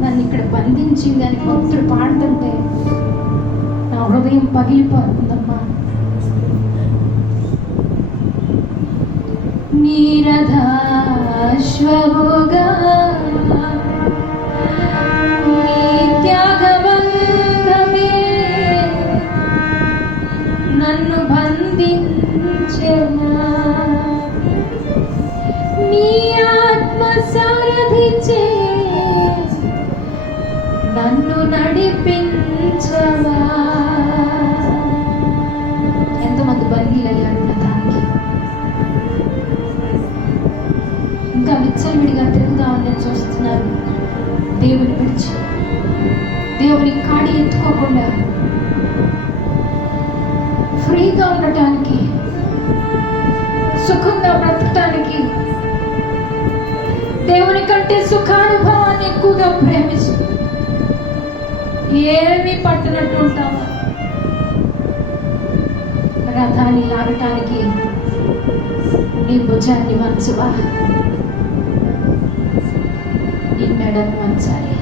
నన్ను ఇక్కడ బంధించింది అని భక్తుడు పాడుతుంటే నా హృదయం పగిలిపోతుందమ్మా. నీరథాశ్వముగా నీ త్యాగబంధమే నన్ను బంధించెనా. నీ ఆత్మ సారథిచే నన్ను నడిపించవా. ఎంతమంది బందీలయ్యారు రథానికి. ఇంకా విచ్చలవిడిగా తిరుగుదామని చూస్తున్నారు. దేవుని విడిచి దేవుని కాడి ఎత్తుకోకుండా ఫ్రీగా ఉండటానికి, సుఖంగా బ్రతకటానికి, దేవుని కంటే సుఖానుభవాన్ని ఎక్కువగా ప్రేమిస్తూ ఏమీ పట్టినట్టు ఉంటావా? రథాన్ని లాగటానికి నీ భుజాన్ని వంచువా, నీ మెడను వంచాలి.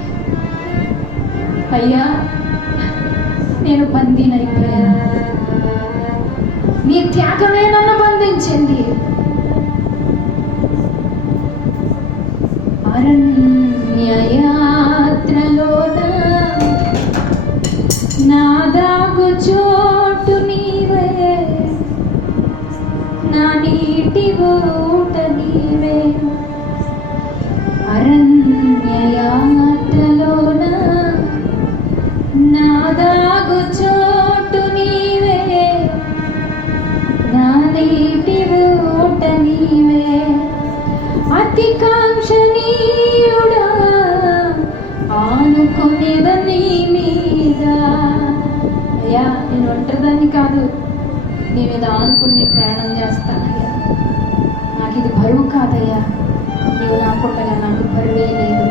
అయ్యా నేను బందీనైపోయాను, నీ త్యాగమే నన్ను బంధించింది. అరణ్యయాత్రలోన నా దాగు చోటు నీవే, నా నీటి ఊట నీవే. అరణ్యయాత్రలోన నా దాగు చోటు నీవే, నా నీటి ఊట నీవే. అతి కాంక్షణీయుడా ఆనుకునేద నీ మీద. అయ్యా నేను ఒంటరిదాన్ని కాదు, నీ మీద ఆనుకుని ప్రయాణం చేస్తానయ్యా. నాకు ఇది బరువు కాదయ్యా, నీవు నాకుండగా నాకు బరువే లేదు.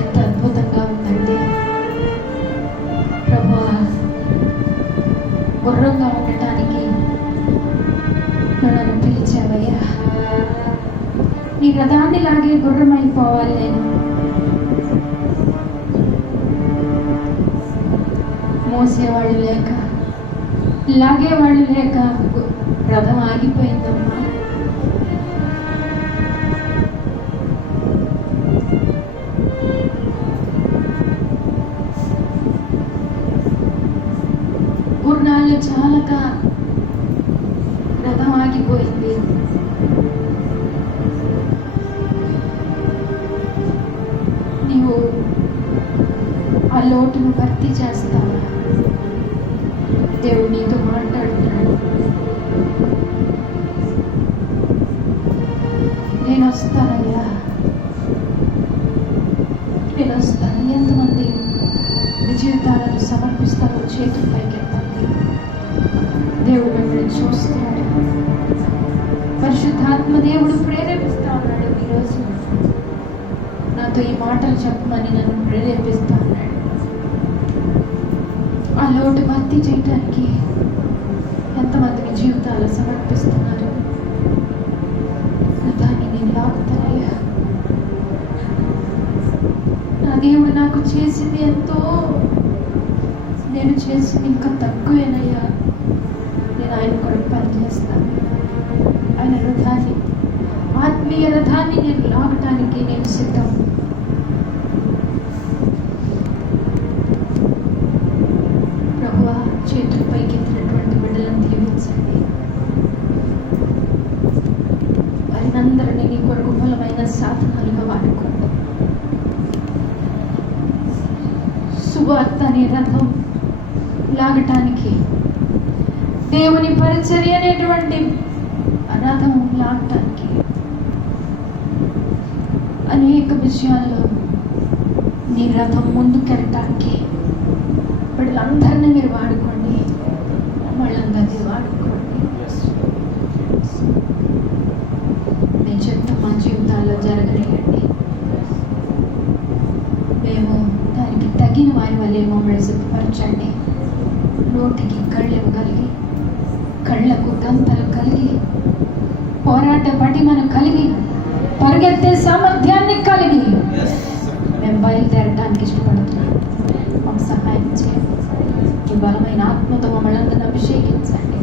ఎంత అద్భుతంగా ఉందండి ప్రభువా. గుర్రంగా ఉండటానికి నన్ను పిలిచావయ్యా. నీ రథాన్ని లాగే గుర్రం అయిపోవాలి నేను. మోసేవాళ్ళు లేక, లాగేవాళ్ళు లేక రథం ఆగిపోయిందమ్మా. గుర్రాలు చాలక రథం ఆగిపోయింది. నీవు ఆ లోటును భర్తీ చేస్తావా? దేవుడు నీతో మాట్లాడుతున్నాడు. నేను వస్తానయ్యా, నేను వస్తాను. ఎంతమంది మీ జీవితాలను సమర్పిస్తారో చేతుల పైకి ఎత్తండి. దేవుడు మిమ్మల్ని చూస్తున్నాడు. పరిశుద్ధాత్మ దేవుడు ప్రేరేపిస్తా ఉన్నాడు. ఈరోజు నాతో ఈ మాటలు చెప్పమని నన్ను ప్రేరేపిస్తా ఉన్నాడు. ఆ లోటు భర్తీ చేయడానికి ఎంతమంది మీ జీవితాలు సమర్పిస్తున్నారు? దాన్ని నేను లాగుతానయ్యా. నా దేవుడు నాకు చేసింది ఎంతో, నేను చేసింది ఇంకా తక్కువేనయ్యా. నేను ఆయన కొరకు పనిచేస్తాను. ఆయన రథాన్ని, ఆత్మీయ రథాన్ని నేను లాగటానికి నేను సిద్ధం. ప్రభువా, చేతులు పైకెత్తినటువంటి బిడ్డలను దీవించండి. వారినందరినీ నీ కొరకు బలమైన సాధనాలుగా వాడుకోండి. సువార్త అనే రథం లాగటానికి, దేవుని పరిచర్య అనేటువంటి రథం లాగటానికి అనేక విషయాల్లో నీ రథం ముందుకెళ్ళటానికి వీళ్ళందరినీ మీరు వాడుకోండి. వాళ్ళందరినీ వాడుకోండి. నేను చెప్తా, మా జీవితాల్లో జరగలేయండి. మేము దానికి తగిన వారి వల్లే మమ్మల్ని సిద్ధపరచండి. నోటికి కళ్ళెము కలిగి, కళ్ళకు గంతలు కలిగి, పోరాట పటిమను కలిగి, పరిగెత్తే సామర్థ్యాన్ని కలిగి మేము బయలుదేరడానికి ఇష్టపడుతున్నాం. మాకు సహాయం చేయండి. ఈ బలమైన ఆత్మతో మమ్మల్ని అందరిని అభిషేకించండి.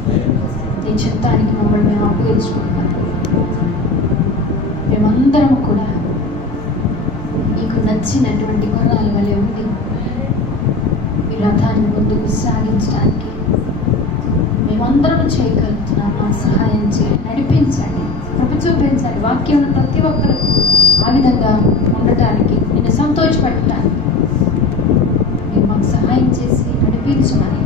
నీ చిత్తానికి మమ్మల్ని మేము అప్పగించుకుంటాం. మేమందరం కూడా నీకు నచ్చినటువంటి గుణాల వలె ఉండి ఈ రథాన్ని ముందుకు సాగించడానికి మేమందరం చేయగలుగుతున్నాం. మా సహాయం చేయండి, నడిపించండి, కృప చూపించండి. వాక్యం ప్రతి ఒక్కరు ఆ విధంగా ఉండటానికి, నిన్ను సంతోషపెట్టడానికి మీరు మాకు సహాయం చేసి నడిపించమని